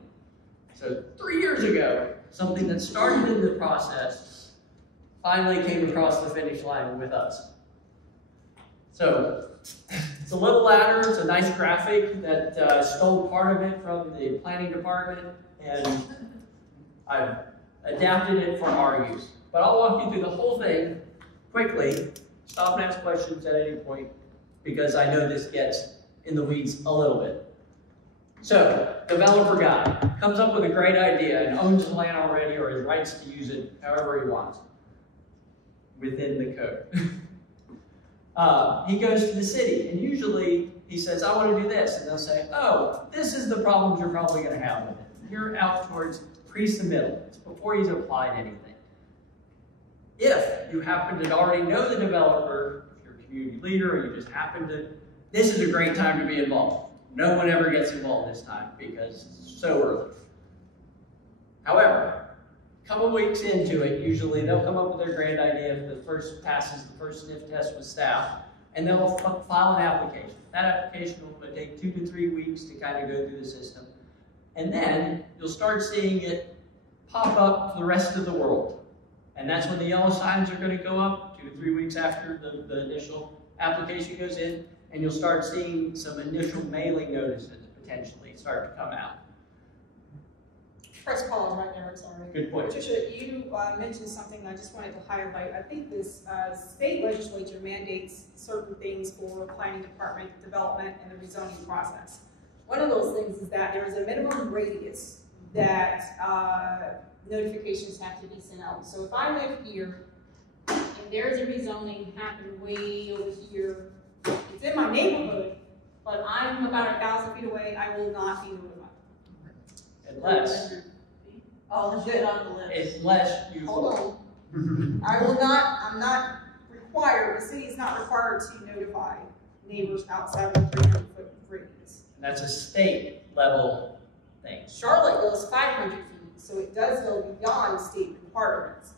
So 3 years ago, something that started in the process finally came across the finish line with us. So it's a little ladder, it's a nice graphic that stole part of it from the planning department, and I've adapted it for our use. But I'll walk you through the whole thing quickly, stop and ask questions at any point, because I know this gets in the weeds a little bit. So, developer guy comes up with a great idea and owns the land already or has rights to use it however he wants within the code. He goes to the city, and usually he says, I want to do this. And they'll say, oh, this is the problems you're probably going to have with it. You're out towards pre-submittal. It's before he's applied anything. If you happen to already know the developer, if you're a community leader, or you just happen to, this is a great time to be involved. No one ever gets involved this time because it's so early. However, a couple weeks into it, usually they'll come up with their grand idea if the first passes the first sniff test with staff, and they'll file an application. That application will take 2 to 3 weeks to kind of go through the system. And then you'll start seeing it pop up to the rest of the world. And that's when the yellow signs are going to go up 2 to 3 weeks after the initial application goes in, and you'll start seeing some initial mailing notices potentially start to come out. Press pause right there, I'm sorry. Good point. Patricia, you mentioned something I just wanted to highlight. I think this state legislature mandates certain things for planning department development and the rezoning process. One of those things is that there is a minimum radius that notifications have to be sent out. So if I live here and there's a rezoning happening way over here, it's in my neighborhood, but I'm about 1,000 feet away, I will not be notified. Unless, Oh, let's get on the list. unless you. Hold on. I'm not required, the city is not required to notify neighbors outside of the 300-foot radius. And that's a state level thing. Charlotte goes 500 feet, so it does go beyond state requirements.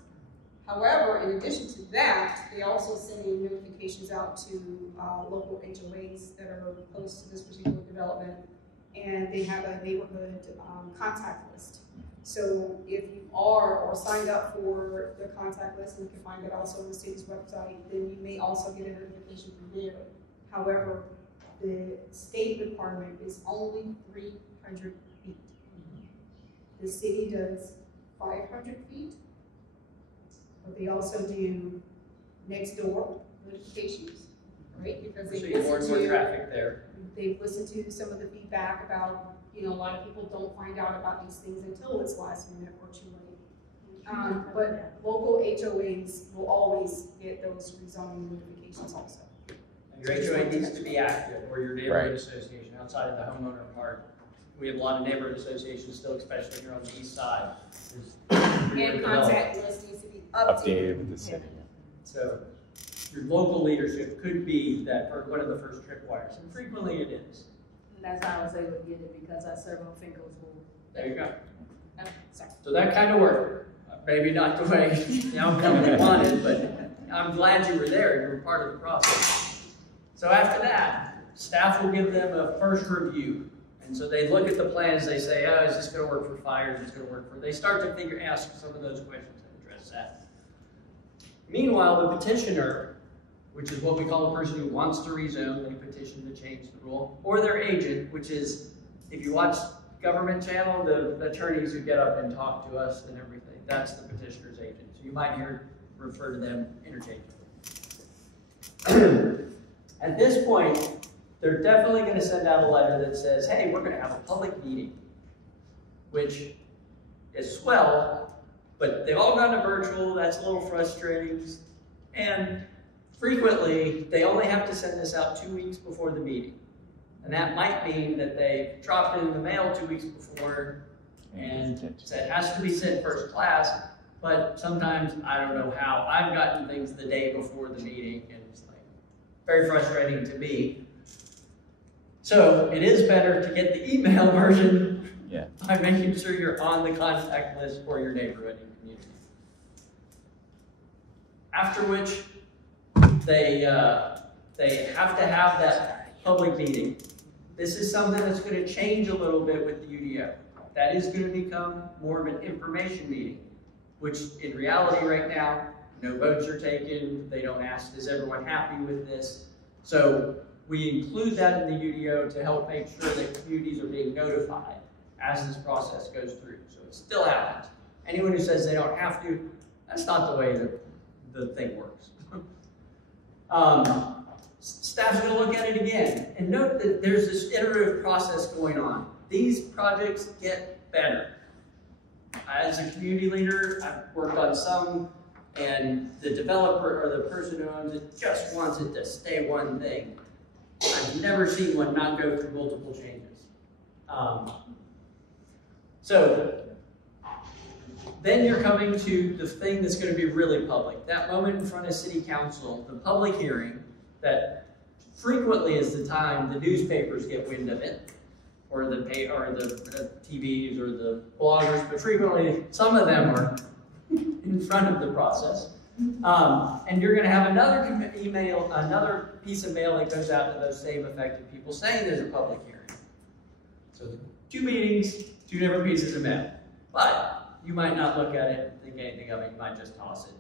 However, in addition to that, they also send notifications out to local HOAs that are close to this particular development, and they have a neighborhood contact list. So if you are or signed up for the contact list, and you can find it also on the city's website, then you may also get a notification from there. However, the state requirement is only 300 feet. The city does 500 feet, but they also do next door notifications, right? Because So you get more and more traffic there. they've listened to some of the feedback about, a lot of people don't find out about these things until it's last minute or too late. But local HOAs will always get those rezoning notifications also. And your HOA needs to be active, or your neighborhood association outside of the homeowner part. We have a lot of neighborhood associations still, especially here on the east side. And contact list needs to be updated With the city. So your local leadership could be that one of the first tripwires, and frequently it is. And that's how I was able to get it, because I serve on Finco's board. There you go. Sorry. So that kind of worked. Maybe not the way the outcome they wanted, but I'm glad you were there. You were part of the process. So after that, staff will give them a first review. And so they look at the plans, they say, oh, is this going to work for fires? Is this going to work for... They start to ask some of those questions and address that. Meanwhile, the petitioner, which is what we call a person who wants to rezone, they petition to change the rule, or their agent, which is, if you watch government channel, the attorneys who get up and talk to us and everything, that's the petitioner's agent. So you might refer to them interchangeably. At this point, they're definitely going to send out a letter that says, hey, we're going to have a public meeting, which is swell, but they've all gone to virtual. That's a little frustrating. And frequently, they only have to send this out 2 weeks before the meeting. And that might mean that they dropped it in the mail 2 weeks before and said it has to be sent first class, but sometimes I don't know how. I've gotten things the day before the meeting, and it's like very frustrating to me. So it is better to get the email version by making sure you're on the contact list for your neighborhood and community. After which, they have to have that public meeting. This is something that's going to change a little bit with the UDO. That is going to become more of an information meeting, which in reality right now, no votes are taken. They don't ask, is everyone happy with this? So we include that in the UDO to help make sure that communities are being notified as this process goes through. So it still happens. Anyone who says they don't have to, that's not the way that the thing works. Staff's going to look at it again and note that there's this iterative process going on. These projects get better. As a community leader, I've worked on some, and the developer or the person who owns it just wants it to stay one thing. I've never seen one not go through multiple changes. So then you're coming to the thing that's going to be really public. That moment in front of City Council, the public hearing, that frequently is the time the newspapers get wind of it, or the TVs or the bloggers, but frequently some of them are in front of the process. And you're going to have another piece of mail that goes out to those same affected people saying there's a public hearing. So 2 meetings, 2 different pieces of mail. But you might not look at it and think anything of it. You might just toss it.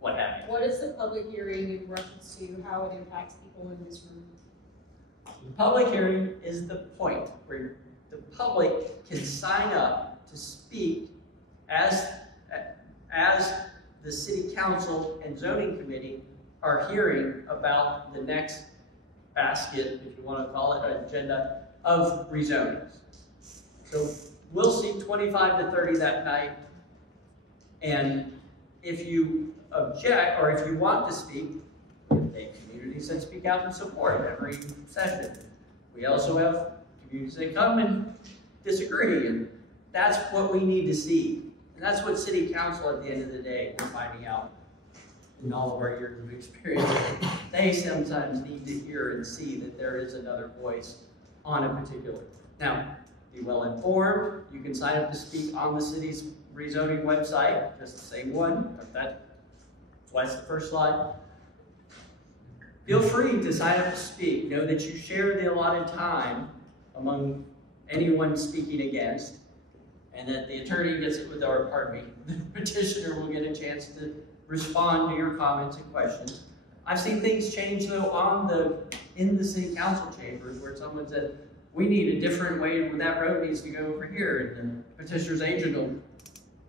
What have you. What is the public hearing in reference to how it impacts people in this room? The public hearing is the point where the public can sign up to speak as the City Council and Zoning Committee are hearing about the next basket, if you want to call it, an agenda of rezonings. So we'll see 25 to 30 that night, and if you object, or if you want to speak, a community said speak out in support every session. We also have communities that come and disagree, and that's what we need to see. And that's what city council at the end of the day, we're finding out in all of our years of experience. They sometimes need to hear and see that there is another voice on a particular. Now, be well informed. You can sign up to speak on the city's rezoning website, just the same one. That's the first slide. Feel free to sign up to speak. Know that you share the allotted time among anyone speaking against, and that the attorney gets it with our, pardon me, the petitioner will get a chance to respond to your comments and questions. I've seen things change though in the city council chambers where someone said, we need a different way, that road needs to go over here, and the petitioner's agent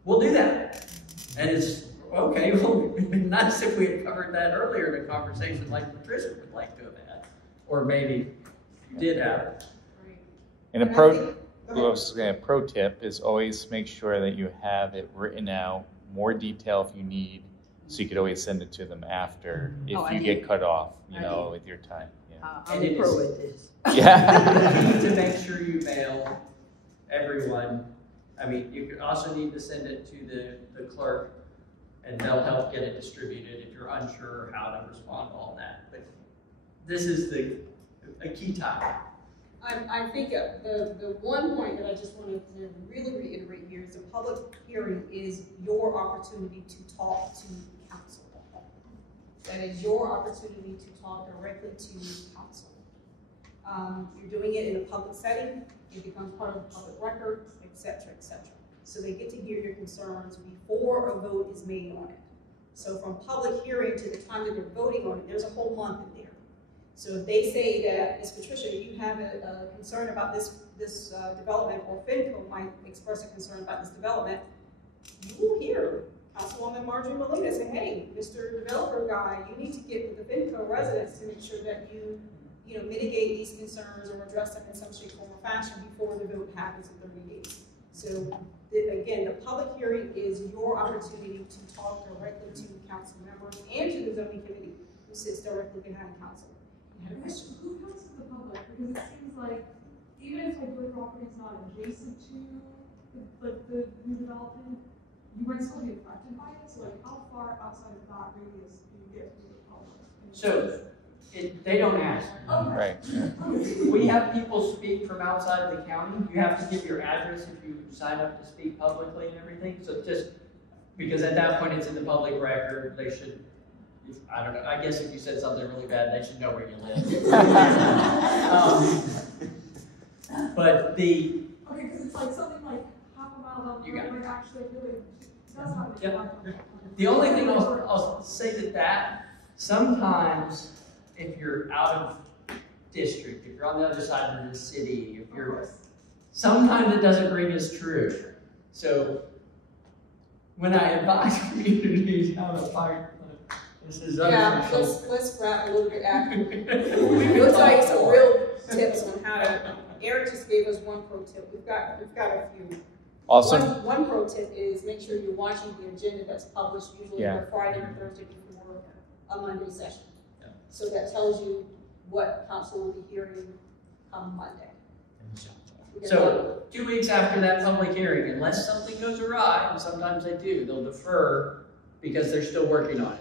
will do that. And it's, okay, well, it'd been nice if we had covered that earlier in a conversation like Patricia would like to have had. Or maybe you did have. And a pro tip is always make sure that you have it written out, more detail if you need, so you could always send it to them after if you get cut off, with your time. Yeah. I'm a pro at this. Yeah. You need to make sure you mail everyone. I mean, you could also need to send it to the clerk, and they'll help get it distributed if you're unsure how to respond to all that. But this is a key time. I think the one point that I just wanted to really reiterate here is the public hearing is your opportunity to talk to council. That is your opportunity to talk directly to council. You're doing it in a public setting, it becomes part of the public record, etc., etc. So they get to hear your concerns before a vote is made on it. So from public hearing to the time that they're voting on it, there's a whole month in there. So if they say that, Ms. Patricia, you have a concern about this development, or FinCo might express a concern about this development, you will hear Councilwoman Marjorie Molina say, hey, Mr. Developer guy, you need to get with the FinCo residents to make sure that you mitigate these concerns or address them in some shape, form, or fashion before the vote happens in 30 days. So again, the public hearing is your opportunity to talk directly to council members and to the zoning committee who sits directly behind council. Who comes to the public? Because it seems like even if like your property is not adjacent to the new development, you might still be affected by it. So like, how far outside of that radius do you get to the public? So they don't ask. Right. We have people speak from outside the county. You have to give your address if you sign up to speak publicly and everything. So just because at that point it's in the public record, they should. I don't know. I guess if you said something really bad, they should know where you live. But okay, because it's like something like half a mile down the road, where actually really does have a yep. The only thing I'll say that sometimes if you're out of district, if you're on the other side of the city, if you're sometimes it doesn't ring as true. So when I advise communities how to fight. This is let's wrap a little bit after. We'll tell you some real tips on how to. Eric just gave us one pro tip. We've got a few. Awesome. One pro tip is make sure you're watching the agenda that's published usually on Friday or Thursday before a Monday session. Yeah. So that tells you what council will be hearing come Monday. So 2 weeks after that public hearing, unless something goes awry, and sometimes they do, they'll defer because they're still working on it.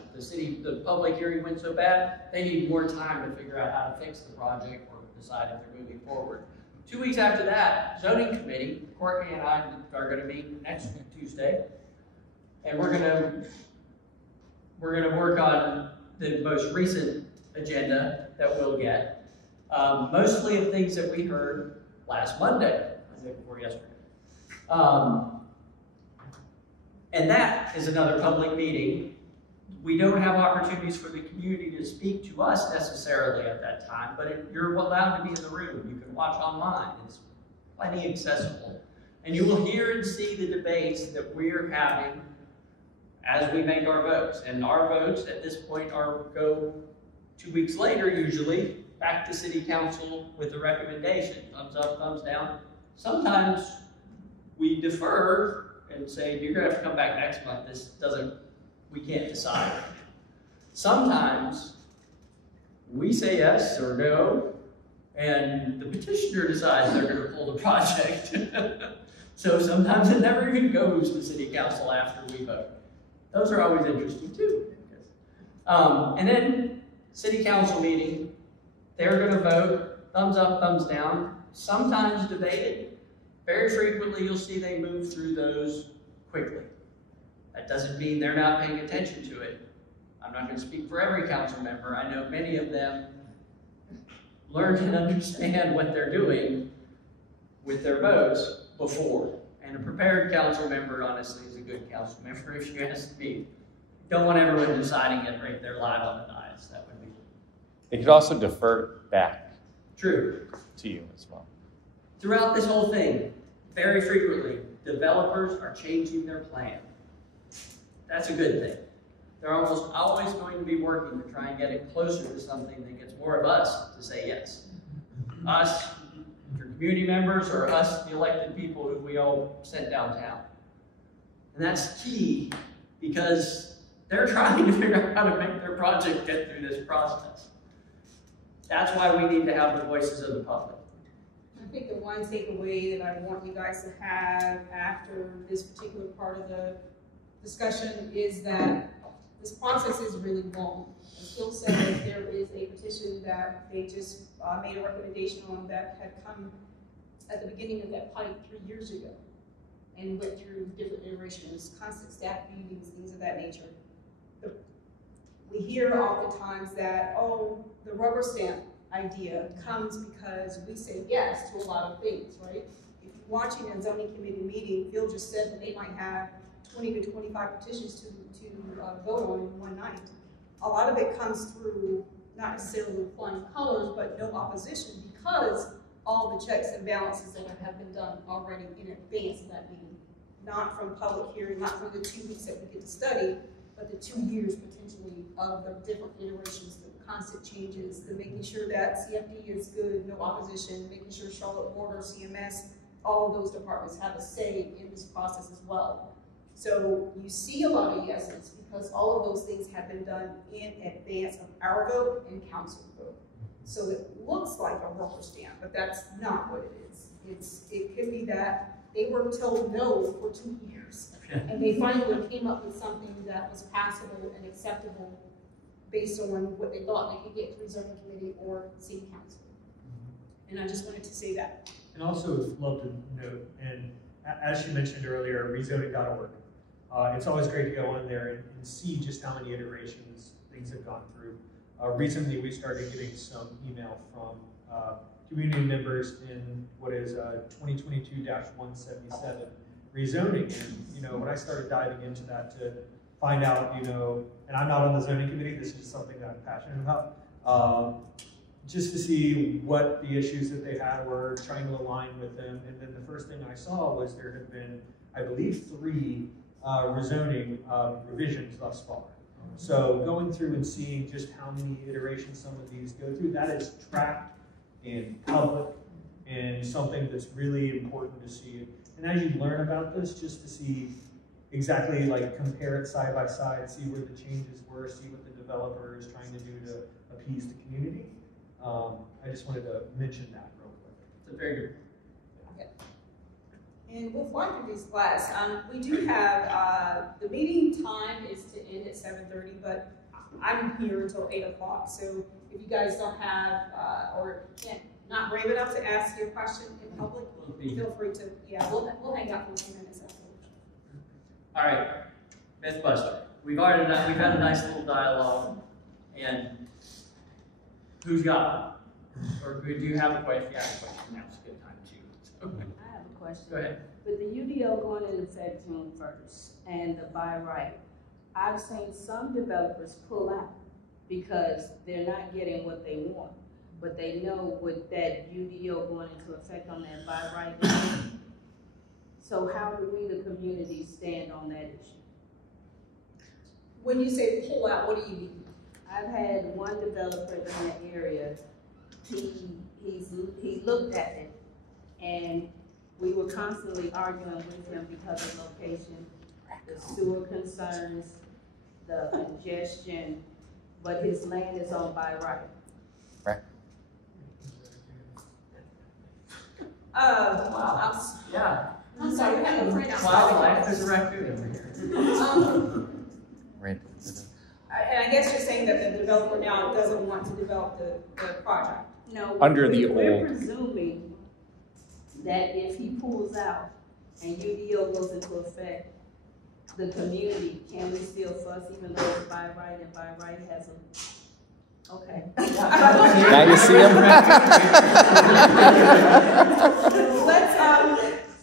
The public hearing went so bad, they need more time to figure out how to fix the project or decide if they're moving forward. 2 weeks after that, zoning committee, Courtney and I are going to meet next Tuesday, and we're going to work on the most recent agenda that we'll get, mostly of things that we heard last Monday, the day before yesterday. And that is another public meeting. We don't have opportunities for the community to speak to us necessarily at that time, but you're allowed to be in the room. You can watch online. It's plenty accessible. And you will hear and see the debates that we're having as we make our votes. And our votes at this point go 2 weeks later, usually, back to City Council with a recommendation. Thumbs up, thumbs down. Sometimes we defer and say, you're going to have to come back next month. We can't decide. Sometimes we say yes or no, and the petitioner decides they're going to pull the project. So sometimes it never even goes to city council after we vote. Those are always interesting too. And then city council meeting, they're going to vote, thumbs up, thumbs down, sometimes debated. Very frequently you'll see they move through those quickly. That doesn't mean they're not paying attention to it. I'm not going to speak for every council member. I know many of them learn and understand what they're doing with their votes before. And a prepared council member, honestly, is a good council member, if you ask me. Don't want everyone deciding it right there live on the dais. That would be. They could also defer back. True. To you as well. Throughout this whole thing, very frequently, developers are changing their plan. That's a good thing. They're almost always going to be working to try and get it closer to something that gets more of us to say yes. Us, your community members, or us, the elected people who we all sent downtown. And that's key because they're trying to figure out how to make their project get through this process. That's why we need to have the voices of the public. I think the one takeaway that I want you guys to have after this particular part of the discussion is that this process is really long. As Phil said, there is a petition that they just made a recommendation on that had come at the beginning of that pipe 3 years ago and went through different iterations, constant staff meetings, things of that nature. We hear oftentimes that, oh, the rubber stamp idea comes because we say yes to a lot of things, right? If you're watching a zoning committee meeting, Phil just said that they might have 20 to 25 petitions to vote on in one night. A lot of it comes through not necessarily flying colors, but no opposition because all the checks and balances that have been done already in advance of that meeting. Not from public hearing, not from the 2 weeks that we get to study, but the 2 years potentially of the different iterations, the constant changes, the making sure that CFD is good, no opposition, making sure Charlotte Board or CMS, all of those departments have a say in this process as well. So you see a lot of yeses because all of those things have been done in advance of our vote and council vote. So it looks like a rubber stamp, but that's not what it is. It could be that they were told no for 2 years and they finally came up with something that was passable and acceptable based on what they thought they could get through zoning committee or city council. And I just wanted to say that. And also love to note, and as she mentioned earlier, rezoning.org. It's always great to go on there and see just how many iterations things have gone through. Recently, we started getting some email from community members in what is 2022-177 rezoning. And when I started diving into that to find out, and I'm not on the zoning committee, this is something that I'm passionate about, just to see what the issues that they had were, trying to align with them. And then the first thing I saw was there had been, I believe, 3 rezoning revisions thus far. So going through and seeing just how many iterations some of these go through, that is tracked in public and something that's really important to see. And as you learn about this, just to see exactly, compare it side by side, see where the changes were, see what the developer is trying to do to appease the community. I just wanted to mention that real quick. It's a very good. Okay. And we'll fly through these slides. We do have, the meeting time is to end at 7:30, but I'm here until 8 o'clock. So if you guys don't have, or not brave enough to ask your question in public, feel free to, we'll hang out for a few minutes afterwards. All right, Mythbuster. We've had a nice little dialogue, and who's got one? Or do you have a question? Yeah, a question. Now's a good time too. I have a question. Go ahead. With the UDO going into effect June 1st and the buy right, I've seen some developers pull out because they're not getting what they want, but they know with that UDO going into effect on that buy right. So how do we, the community, stand on that issue? When you say pull out, what do you mean? I've had one developer in the area, he looked at it, and we were constantly arguing with him because of location, the sewer concerns, the congestion, but his land is owned by right. Right. Wow. Yeah. I'm sorry, we have a friend outside. Wildlife, there's a raccoon over here. Right. And I guess you're saying that the developer now doesn't want to develop the project. No. Under the we're old- presuming that if he pulls out and UDO goes into effect, the community, can we still fuss even though it's by right and by right has a, okay. Now you see him?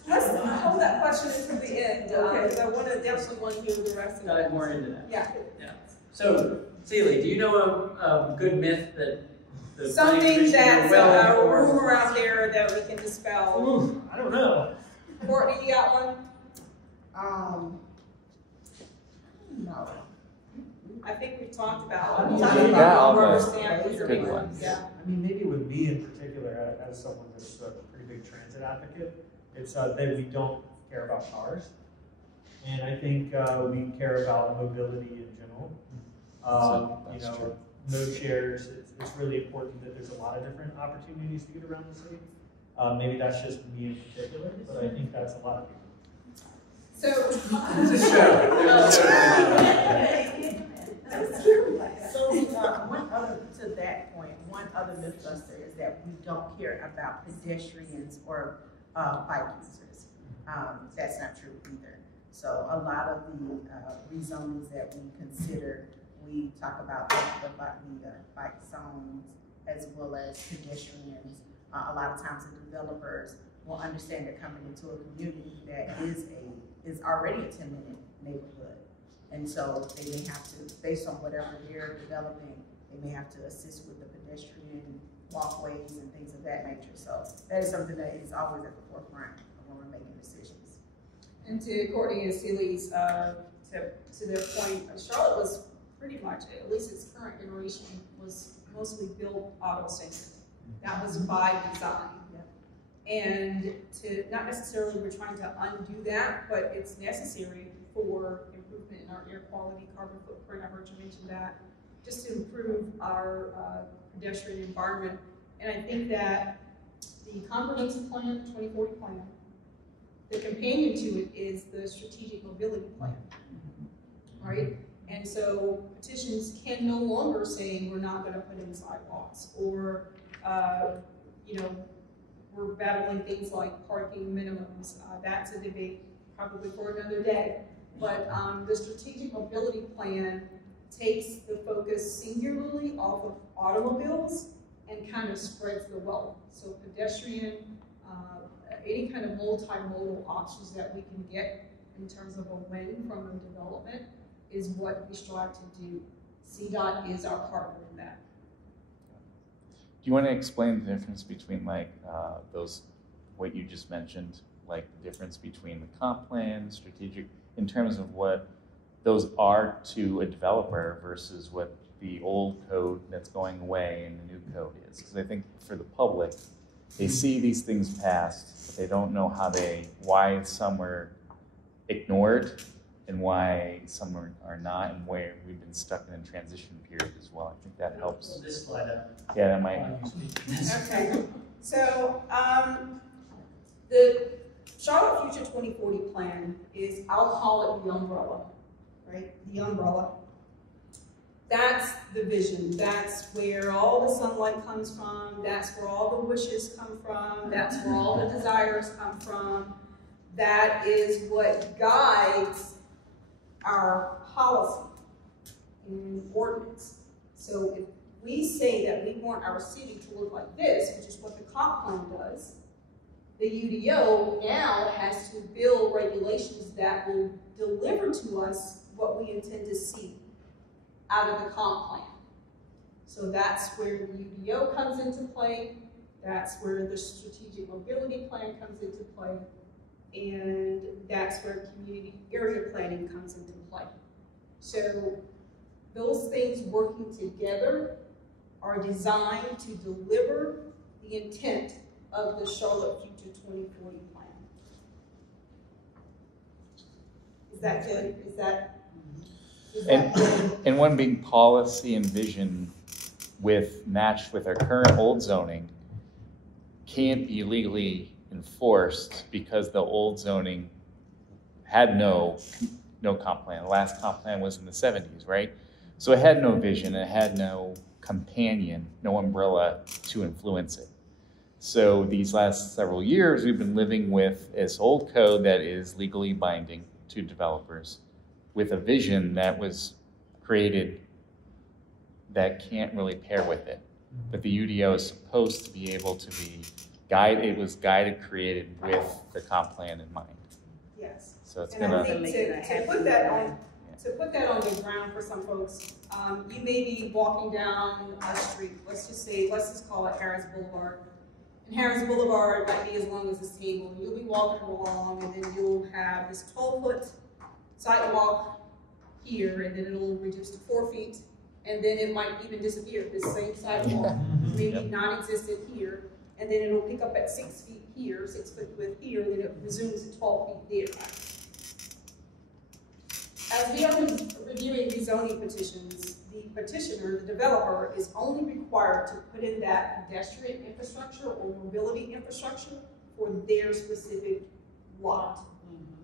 Let's hold that question until the end, because I want to definitely want to hear the rest of Dive it. more into that. Yeah. So, Celie, do you know a good myth that the planning Something commission that's well a informed? rumor out there that we can dispel. Ooh, I don't know. Courtney, you got one? No. I think we've talked You about. got all rubber the stamp good usually. ones. Yeah. I mean, maybe with me in particular, as someone that's a pretty big transit advocate, it's that we don't care about cars. And I think we care about mobility in general. You That's know, true. no shares, it's really important that there's a lot of different opportunities to get around the city. Maybe that's just me in particular, but I think that's a lot of people. So. It's a show. So, to that point, one other mythbuster is that we don't care about pedestrians or bike users. That's not true either. So a lot of the rezonings that we consider, we talk about the bike zones as well as pedestrians. A lot of times the developers will understand they're coming into a community that is already a 10-minute neighborhood. And so they may have to, based on whatever they're developing, they may have to assist with the pedestrian walkways and things of that nature. So that is something that is always at the forefront when we're making decisions. And to Courtney and Celie's, to their point, Charlotte was pretty much, at least its current iteration, was mostly built auto-centered. That was by design. And to, not necessarily we're trying to undo that, but it's necessary for improvement in our air quality, carbon footprint, I heard you mention that, just to improve our pedestrian environment. And I think that the comprehensive plan, 2040 plan, the companion to it is the strategic mobility plan, right? And so petitions can no longer say we're not gonna put in sidewalks or, you know, we're battling things like parking minimums. That's a debate probably for another day. But the strategic mobility plan takes the focus singularly off of automobiles and kind of spreads the wealth. So pedestrian, any kind of multimodal options that we can get in terms of a win from a development is what we strive to do. CDOT is our partner in that. Do you want to explain the difference between like those, what you just mentioned, like the difference between the comp plan, strategic, in terms of what those are to a developer versus what the old code that's going away and the new code is? Because I think for the public, they see these things passed, but they don't know why some are ignored and why some are not, and where we've been stuck in a transition period as well. I think that helps. This slide up. Yeah, that might. Okay, so the Charlotte Future 2040 plan is, I'll call it the umbrella, right? The umbrella. That's the vision. That's where all the sunlight comes from. That's where all the wishes come from. That's where all the desires come from. That is what guides our policy and ordinance. So if we say that we want our city to look like this, which is what the comp plan does, the UDO now has to build regulations that will deliver to us what we intend to see out of the comp plan. So that's where the UDO comes into play. That's where the strategic mobility plan comes into play. And that's where community area planning comes into play. So those things working together are designed to deliver the intent of the Charlotte Future 2040 plan. Is that good? Is that good? And one being policy and vision matched with our current old zoning can't be legally enforced because the old zoning had no comp plan. The last comp plan was in the 70s, right? So it had no vision, it had no companion, no umbrella to influence it. So these last several years, we've been living with this old code that is legally binding to developers with a vision that was created that can't really pair with it. But the UDO is supposed to be able to be guided, it was guided, created with the comp plan in mind. Yes. So it's And gonna. I think to put that on the ground for some folks, you may be walking down a street, let's just call it Harris Boulevard. And Harris Boulevard might be as long as this table, and you'll be walking along, and then you'll have this 12-foot sidewalk here, and then it'll reduce to 4 feet, and then it might even disappear. This same sidewalk may be non-existent here, and then it'll pick up at 6 feet here, 6 foot width here, and then it resumes at 12 feet there. As we are reviewing rezoning petitions, the petitioner, the developer, is only required to put in that pedestrian infrastructure or mobility infrastructure for their specific lot.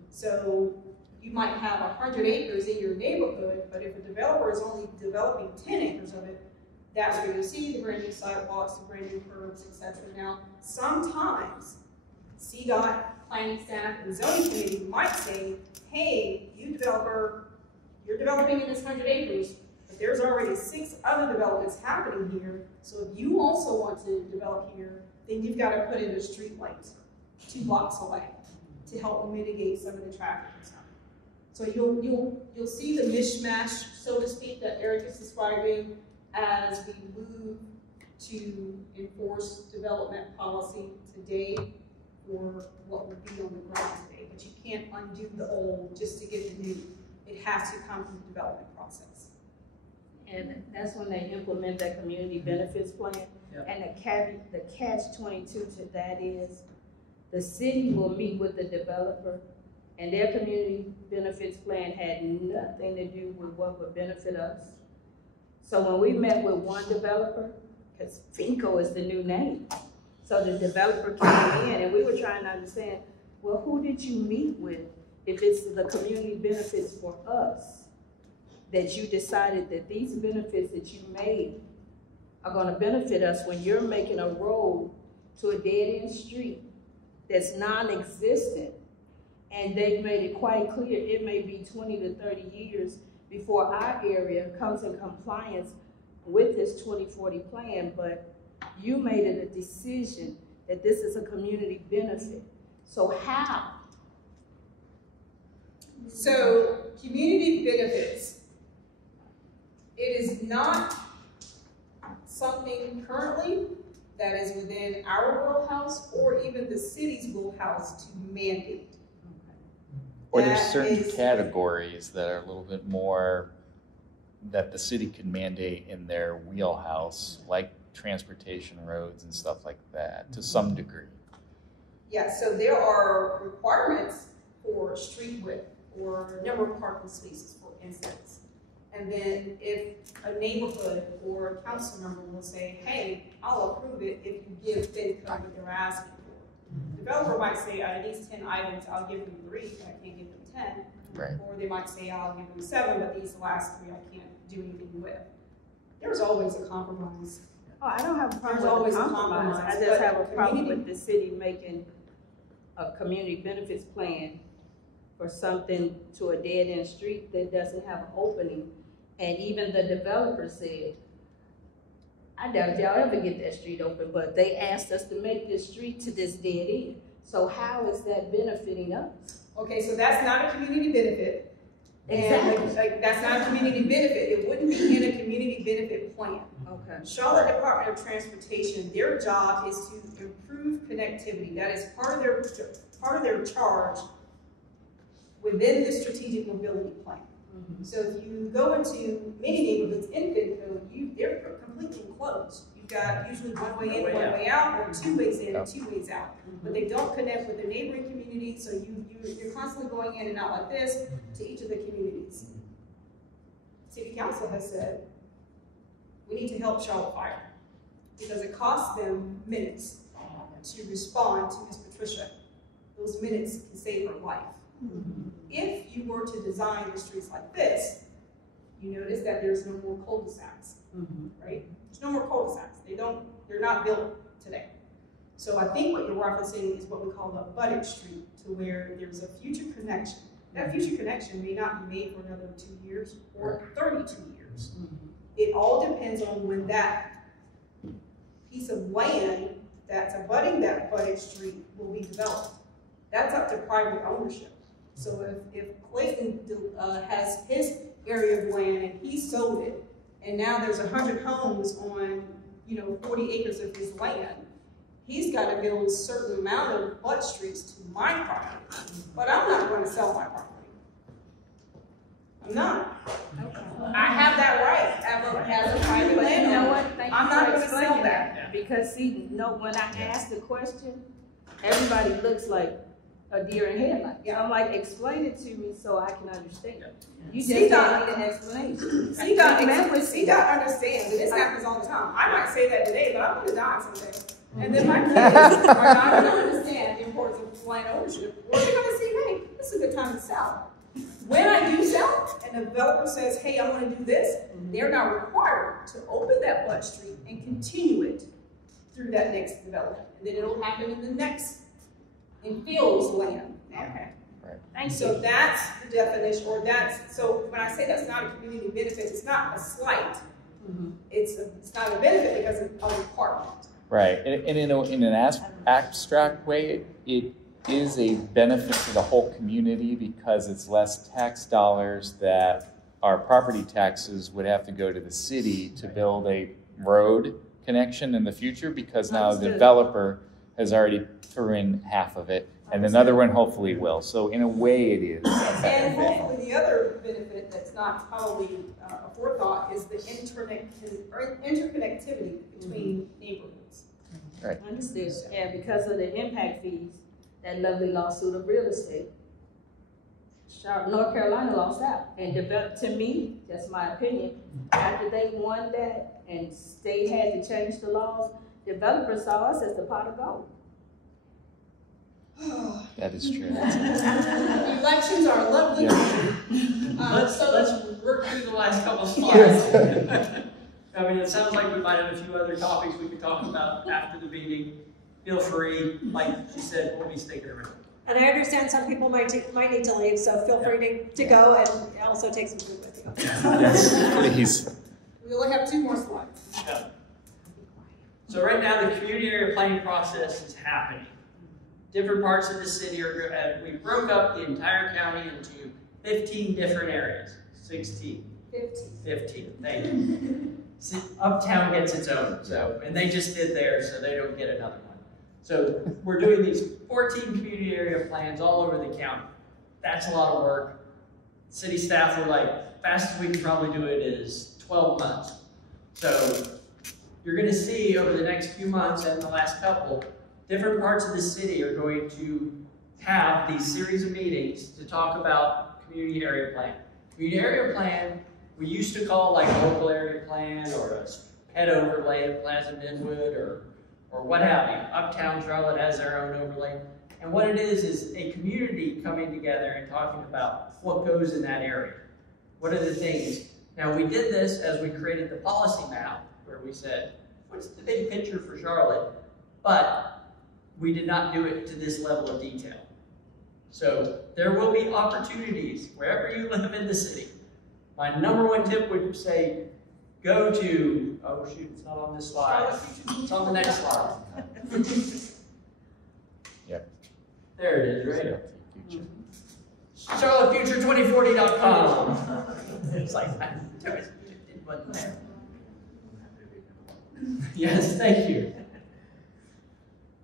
So you might have 100 acres in your neighborhood, but if a developer is only developing 10 acres of it, that's where you see the brand new sidewalks, the brand new curbs, etc. Now, sometimes CDOT, planning staff, and zoning committee might say, hey, you developer, you're developing in this 100 acres, but there's already 6 other developments happening here, so if you also want to develop here, then you've got to put in a street light 2 blocks away to help mitigate some of the traffic. So you'll see the mishmash, so to speak, that Eric is describing as we move to enforce development policy today or what would be on the ground today. But you can't undo the old just to get the new. It has to come from the development process. And that's when they implement that community benefits plan. Yep. And the catch-22 to that is the city will meet with the developer, and their community benefits plan had nothing to do with what would benefit us. So when we met with one developer, because FINCO is the new name, so the developer came in and we were trying to understand, well, who did you meet with if it's the community benefits for us that you decided that these benefits that you made are going to benefit us when you're making a road to a dead-end street that's non-existent, and they've made it quite clear it may be 20 to 30 years before our area comes in compliance with this 2040 plan, but you made it a decision that this is a community benefit. So how? So community benefits, it is not something currently that is within our wheelhouse or even the city's wheelhouse to mandate. Or there's certain categories that are a little bit more that the city can mandate in their wheelhouse, like transportation roads and stuff like that, to some degree. Yeah, so there are requirements for street width or number of parking spaces, for instance. And then if a neighborhood or a council member will say, hey, I'll approve it if you give FinCo what they're asking for. The developer might say, out of these 10 items, I'll give them 3, but I can't give them 10. Right. Or they might say, I'll give them 7, but these last 3 I can't do anything with. There's always a compromise. Oh, I don't have a problem There's with always the a compromise. compromise, I just but have a problem community- with the city making a community benefits plan for something to a dead-end street that doesn't have an opening. And even the developer said, I doubt y'all ever get that street open, but they asked us to make this street to this dead end. So how is that benefiting us? Okay, so that's not a community benefit. Exactly. And like, that's not a community benefit. It wouldn't be in a community benefit plan. Okay. Charlotte Department of Transportation, their job is to improve connectivity. That is part of their charge within the strategic mobility plan. Mm-hmm. So if you go into many neighborhoods in FinCo, they're completely enclosed. You've got usually one way in, one way out, or 2 ways in and 2 ways out. But they don't connect with the neighboring communities, so you're constantly going in and out like this to each of the communities. City Council has said, we need to help Charlotte Fire because it costs them minutes to respond to Ms. Patricia. Those minutes can save her life. If you were to design the streets like this, you notice that there's no more cul-de-sacs, right? There's no more cul-de-sacs. They're not built today. So I think what you're referencing is what we call a budded street, to where there's a future connection. That future connection may not be made for another 2 years or 32 years. It all depends on when that piece of land that's abutting that budded street will be developed. That's up to private ownership. So if Clayton has his area of land and he sold it, and now there's 100 homes on 40 acres of his land, he's got to build a certain amount of butt streets to my property. But I'm not going to sell my property. I'm not. I have that right as a private landowner. You know what? Thank I'm you not for going to sell explaining that. Because see, when I ask the question, everybody looks like a deer in headlights. I'm like, explain it to me so I can understand. You just need an explanation. CDOT understands, and this happens all the time. I might say that today, but I'm going to die someday. And then my kids are not going to understand the importance of land ownership, or they're going to see, hey, this is a good time to sell. When I do sell, and the developer says, hey, I want to do this, they're now required to open that butt street and continue it through that next development. And then it'll happen in the next, in Phil's land. Okay. Right. So that's the definition, so when I say that's not a community benefit, it's not a slight. It's not a benefit because it's a requirement. Right, and in an abstract way, it is a benefit to the whole community because it's less tax dollars that our property taxes would have to go to the city to build a road connection in the future, because now the developer has already thrown in half of it, and another one hopefully will. So in a way it is. And hopefully the other benefit that's not probably a forethought is the interconnectivity between neighborhoods. Right. Understood. And because of the impact fees, that lovely lawsuit of real estate, North Carolina lost out. And to me, that's my opinion, after they won that and state had to change the laws, developers saw us as the pot of gold. That is true. Elections are lovely. Let's work through the last couple slides. I mean, it sounds like we might have a few other topics we could talk about after the meeting. Feel free, like she said, we'll be sticking around. And I understand some people might need to leave, so feel free to go and also take some food with you. Yes, please. We only have 2 more slides. Yeah. So right now, the community area planning process is happening. Different parts of the city we broke up the entire county into 15 different areas. 16. 15, thank you. See, Uptown gets its own, and they just did theirs, so they don't get another one. So we're doing these 14 community area plans all over the county. That's a lot of work. City staff were like, fastest we can probably do it is 12 months. So you're going to see over the next few months and the last couple, different parts of the city are going to have these series of meetings to talk about community area plan. Community area plan, we used to call like local area plan or a pet overlay of Plaza Midwood or what have you. Uptown Charlotte has their own overlay. And what it is a community coming together and talking about what goes in that area. What are the things? Now we did this as we created the policy map where we said, what's the big picture for Charlotte? But we did not do it to this level of detail. So there will be opportunities wherever you live in the city. My #1 tip would say, go to, oh shoot, it's not on this slide. It's on the next slide. Yep. There it is, right? CharlotteFuture2040.com. It's like, it wasn't there. Yes, thank you.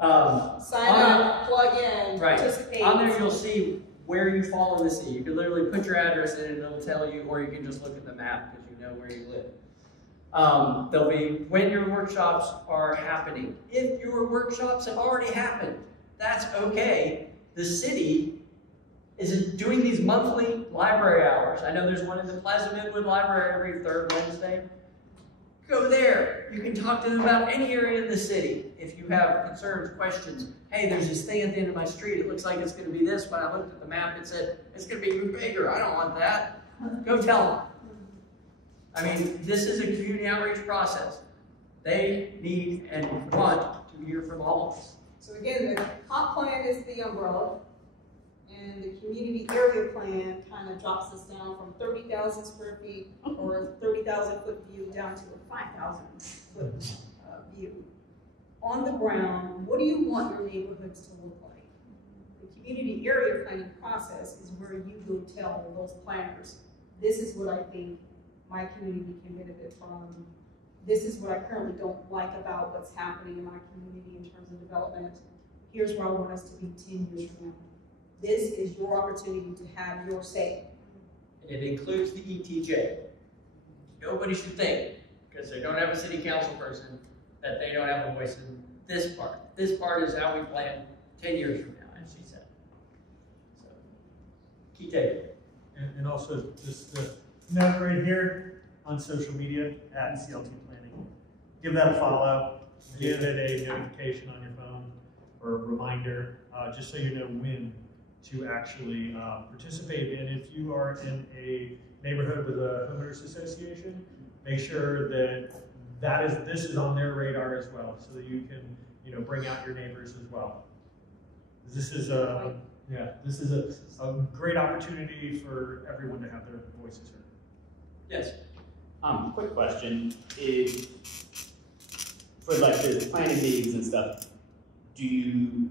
Sign up, plug in, participate. On there you'll see where you fall in the city. You can literally put your address in and it'll tell you, or you can just look at the map because you know where you live. There'll be when your workshops are happening. If your workshops have already happened, that's okay. The city is doing these monthly library hours. I know there's one in the Plaza Midwood Library every 3rd Wednesday. Go there. here. You can talk to them about any area in the city. If you have concerns, questions, hey, there's this thing at the end of my street. It looks like it's going to be this. When I looked at the map, it said it's going to be even bigger. I don't want that. Go tell them. I mean, this is a community outreach process. They need and want to hear from all of us. So again, the comp plan is the umbrella, and the community area plan kind of drops us down from 30,000 square feet or 30,000 foot view down to a 5,000 foot view. On the ground, what do you want your neighborhoods to look like? The community area planning process is where you go tell those planners, this is what I think my community can benefit from. This is what I currently don't like about what's happening in my community in terms of development. Here's where I want us to be 10 years from now. This is your opportunity to have your say. And it includes the ETJ. Nobody should think, because they don't have a city council person, that they don't have a voice in this part. This part is how we plan 10 years from now, as she said. So, key takeaway. And also, just the note right here on social media at CLT Planning. Give that a follow. Give it a notification on your phone or a reminder, just so you know when to actually participate. And if you are in a neighborhood with a homeowners association, make sure that this is on their radar as well, so that you can bring out your neighbors as well. This is a great opportunity for everyone to have their voices heard. Yes. Quick question is, for like the planning meetings and stuff, do you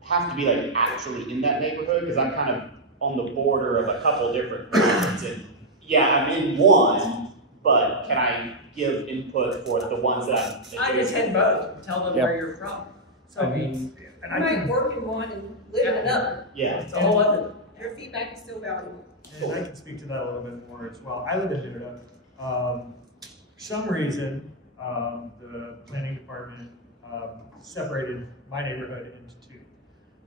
have to be like actually in that neighborhood? Because I'm kind of on the border of a couple different groups, and yeah, I'm in one, but can I give input for the ones that I'm I attend both. Tell them where you're from. So I mean, and I might work in one and live in another. Yeah, it's a whole other. Your feedback is still valuable. And I can speak to that a little bit more as well. I live in Newton. For some reason, the planning department separated my neighborhood into two.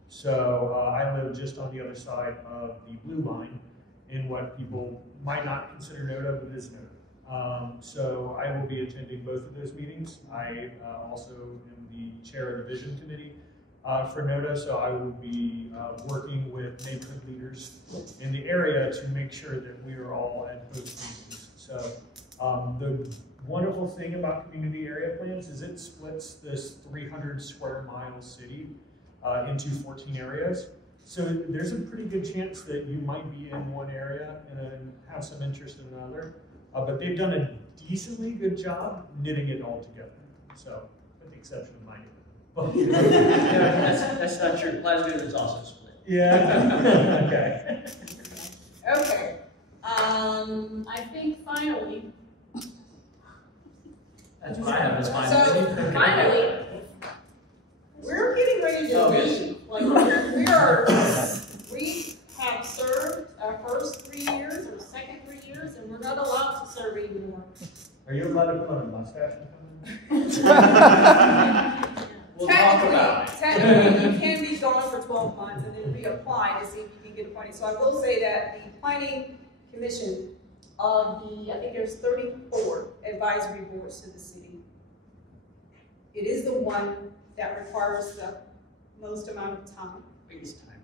So I live just on the other side of the blue line in what people might not consider NODA, but is NODA. So I will be attending both of those meetings. I also am the chair of the vision committee for NODA, so I will be working with neighborhood leaders in the area to make sure that we are all at both meetings. So the wonderful thing about community area plans is it splits this 300 square mile city into 14 areas. So there's a pretty good chance that you might be in one area and then have some interest in another. But they've done a decently good job knitting it all together. So, with the exception of my neighborhood. That's not true. Glasgow is also split. Yeah. Okay. Okay. I think finally. That's what I have as mine. So finally, we're getting ready to leave. Like we have served our first 3 years or second 3 years, and we're not allowed to serve anymore. Are you allowed to put on a mustache? We'll talk about it. Technically, you can be gone for 12 months and then reapply to see if you can get appointed. So I will say that the planning commission of I think there's 34 advisory boards to the city. It is the one that requires the most amount of time. Biggest time.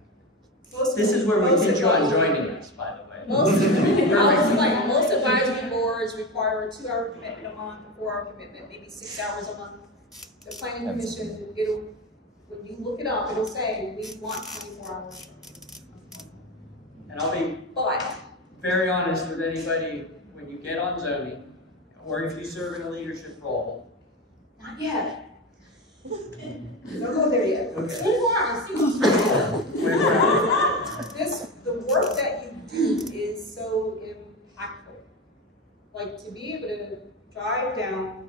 This is where we get you on joining us, by the way. Most advisory boards require a 2-hour commitment a month, a 4-hour commitment, maybe 6 hours a month. The planning commission, when you look it up, it'll say we want 24 hours. And I'll be very honest with anybody, when you get on zoning, or if you serve in a leadership role. Not yet. Don't go there yet. Okay. 24 hours. The work that you do is so impactful. Like to be able to drive down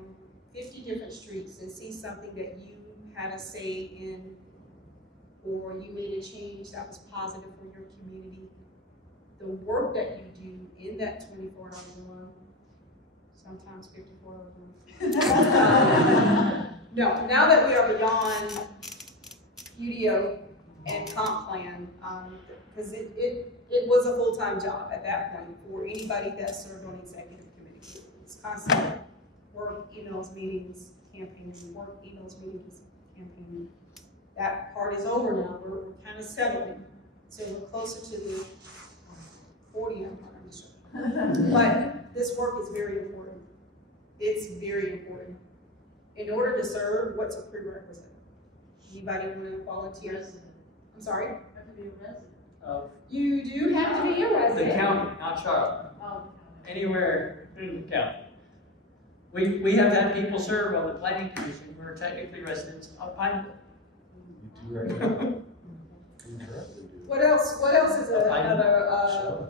50 different streets and see something that you had a say in, or you made a change that was positive for your community. The work that you do in that 24 hour, sometimes 54 hours. No, now that we are beyond UDO and comp plan, because it was a full-time job at that point for anybody that served on executive committee. It's constant work in emails, meetings, campaigning, work emails, meetings, campaigning. That part is over now. We're kind of settling. So we're closer to the 40, I'm not sure. But this work is very important. It's very important. In order to serve, what's a prerequisite? Anybody want to volunteer? Resident. I'm sorry? Have to be a resident. You do have to be a resident. The county, not Charlotte. Oh. Anywhere in the county. We have had people serve on the planning commission who are technically residents of Pineville. You do right now. You directly do. What else? What else is Sure. another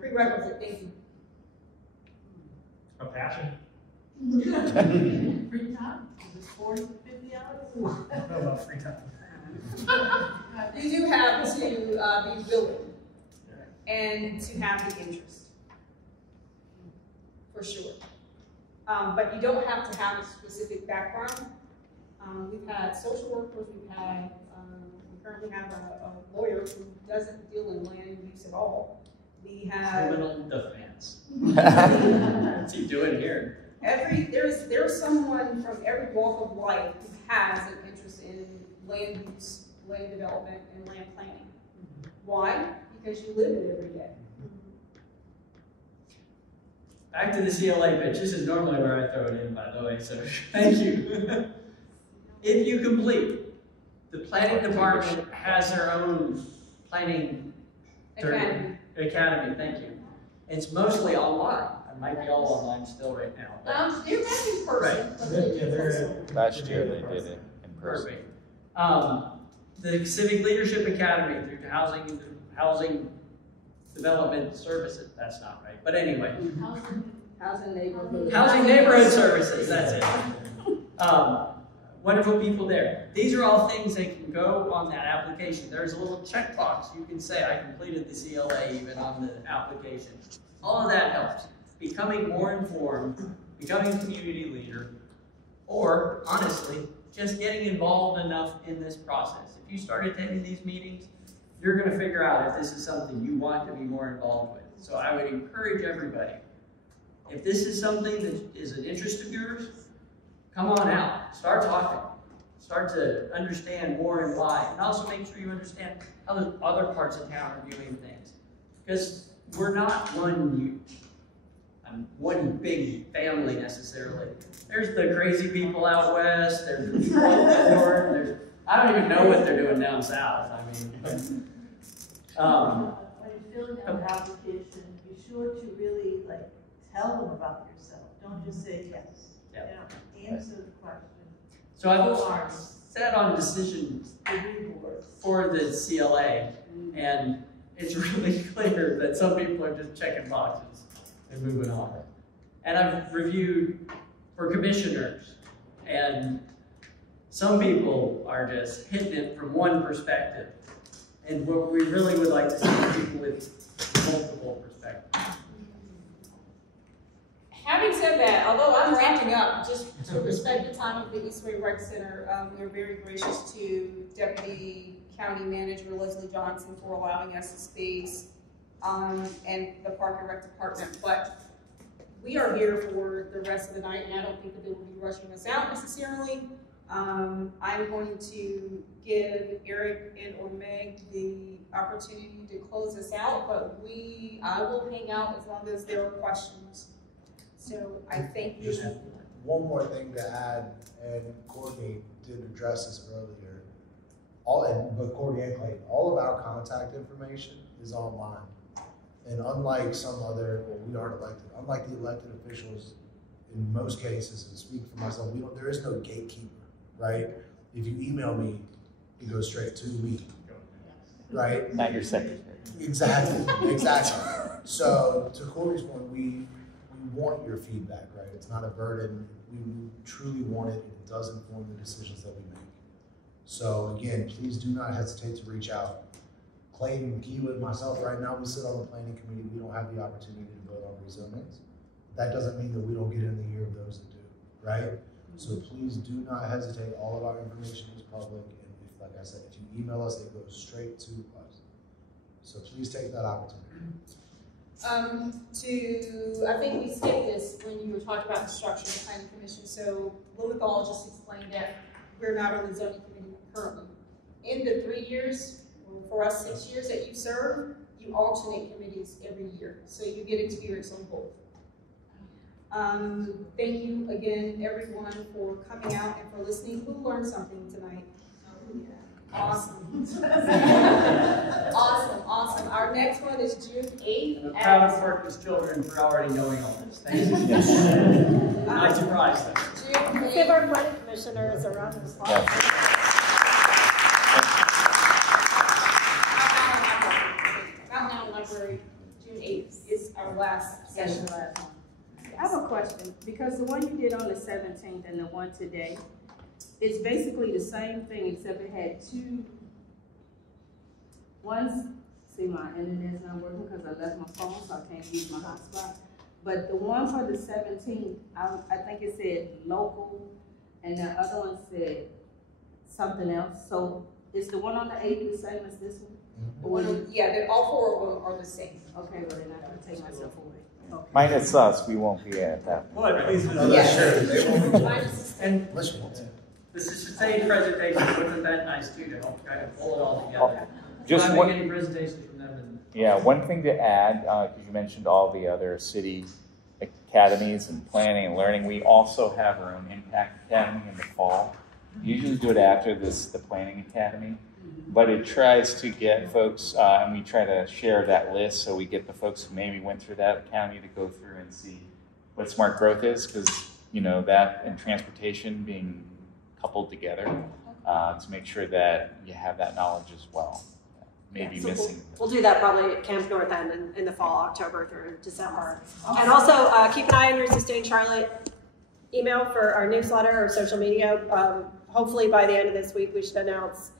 prerequisite? Thank you. A passion? Free time? Is it 40 to 50 hours? I don't know about free time. You do have to be willing and to have the interest, for sure. But you don't have to have a specific background. We've had social workers, we currently have a lawyer who doesn't deal in land use at all. We have Criminal defense. What's he doing here? There's someone from every walk of life who has an interest in land use, land development, and land planning. Why? Because you live it every day. Back to the CLA pitch. This is normally where I throw it in, by the way, so thank you. If you complete, the planning department has their own planning academy, thank you. It's mostly online. It might be all online still right now. They're back in person. Right. Last year they did it in person. Perfect. The Civic Leadership Academy through Housing Development Services. That's not right, but anyway. Housing neighborhood. Housing Neighborhood Services, that's it. Wonderful people there. These are all things that can go on that application. There's a little checkbox. You can say, I completed the CLA even on the application. All of that helps. Becoming more informed, becoming a community leader, or honestly, just getting involved enough in this process. If you start attending these meetings, you're going to figure out if this is something you want to be more involved with. So I would encourage everybody, if this is something that is an interest of yours, come on out, start talking, start to understand more and why, and also make sure you understand how the other parts of town are doing things. Because we're not one big family necessarily. There's the crazy people out west, there's the people up north, I don't even know what they're doing down south. I mean, when you're filling out the application, be sure to really tell them about yourself. Don't just say yes. Yeah. Answer the question. So I've sat on decisions for the CLA, and it's really clear that some people are just checking boxes and moving on. And I've reviewed for commissioners, and some people are just hitting it from one perspective. And what we really would like to see is people with multiple perspectives. Having said that, although I'm wrapping up, just to respect the time of the Eastway Rec Center, we're very gracious to Deputy County Manager Leslie Johnson for allowing us the space, and the Park and Rec Department. But we are here for the rest of the night, and I don't think that they will be rushing us out necessarily. I'm going to give Eric and or Meg the opportunity to close us out, but I will hang out as long as there are questions. So I thank you. Just one more thing to add, and Courtney did address this earlier. But Courtney and Clayton, all of our contact information is online. And unlike some other, we aren't elected, unlike the elected officials, in most cases, and speak for myself, there is no gatekeeper, right? If you email me, it goes straight to me, right? Not your secretary. Exactly, exactly. So to Corey's point, we want your feedback, right? It's not a burden. We truly want it. It does inform the decisions that we make. So again, please do not hesitate to reach out. Clayton, Kiwa, and myself, right now we sit on the planning committee. We don't have the opportunity to vote on rezonings. That doesn't mean that we don't get in the ear of those that do, right? So please do not hesitate. All of our information is public, and if, like I said, if you email us, it goes straight to us. So please take that opportunity. I think we skipped this when you were talking about the structure of the planning commission. So Blumenthal just explained that we're not on the zoning committee currently. In the 3 years, or for us 6 years that you serve, you alternate committees every year. So you get experience on both. Thank you again, everyone, for coming out and for listening. Who learned something tonight? Awesome. Awesome. Our next one is June 8th. I'm proud to work with children for already knowing all this. Thank you. Not surprised. Let's give our planning commissioners a round of applause. Mountain Island Library, June 8th is our last session. I have a question, because the one you did on the 17th and the one today, it's basically the same thing, except it had two. See, my internet's not working because I left my phone, so I can't use my hotspot. But the one for the 17th, I think it said local, and the other one said something else. So is the one on the 8th the same as this one? Yeah, all 4 of them are the same. Okay, well then I can take myself away. Okay. Minus us, we won't be at that. Well, please. And this is sustained presentation wasn't that nice too, to help kind of pull it all together. Just one. Any presentations from them. Yeah, one thing to add, because you mentioned all the other city academies and planning and learning. We also have our own impact academy in the fall. We usually do it after the planning academy, but it tries to get folks, and we try to share that list so we get the folks who maybe went through that academy to go through and see what smart growth is, because that and transportation being coupled together to make sure that you have that knowledge as well. Maybe missing. We'll do that probably at Camp North End in the fall, October through December. And also keep an eye on your Sustain Charlotte email for our newsletter or social media. Hopefully by the end of this week, we should announce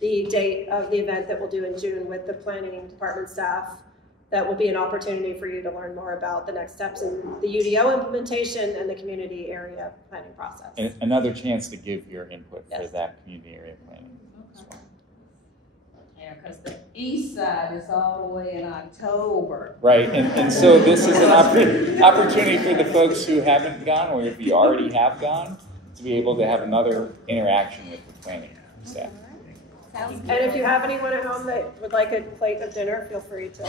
the date of the event that we'll do in June with the planning department staff. That will be an opportunity for you to learn more about the next steps in the UDO implementation and the community area planning process. And another chance to give your input for that community area planning. Yeah, because the east side is all the way in October. Right, and so this is an opportunity for the folks who haven't gone, or if you already have gone, to be able to have another interaction with the planning staff. And if you have anyone at home that would like a plate of dinner, feel free to.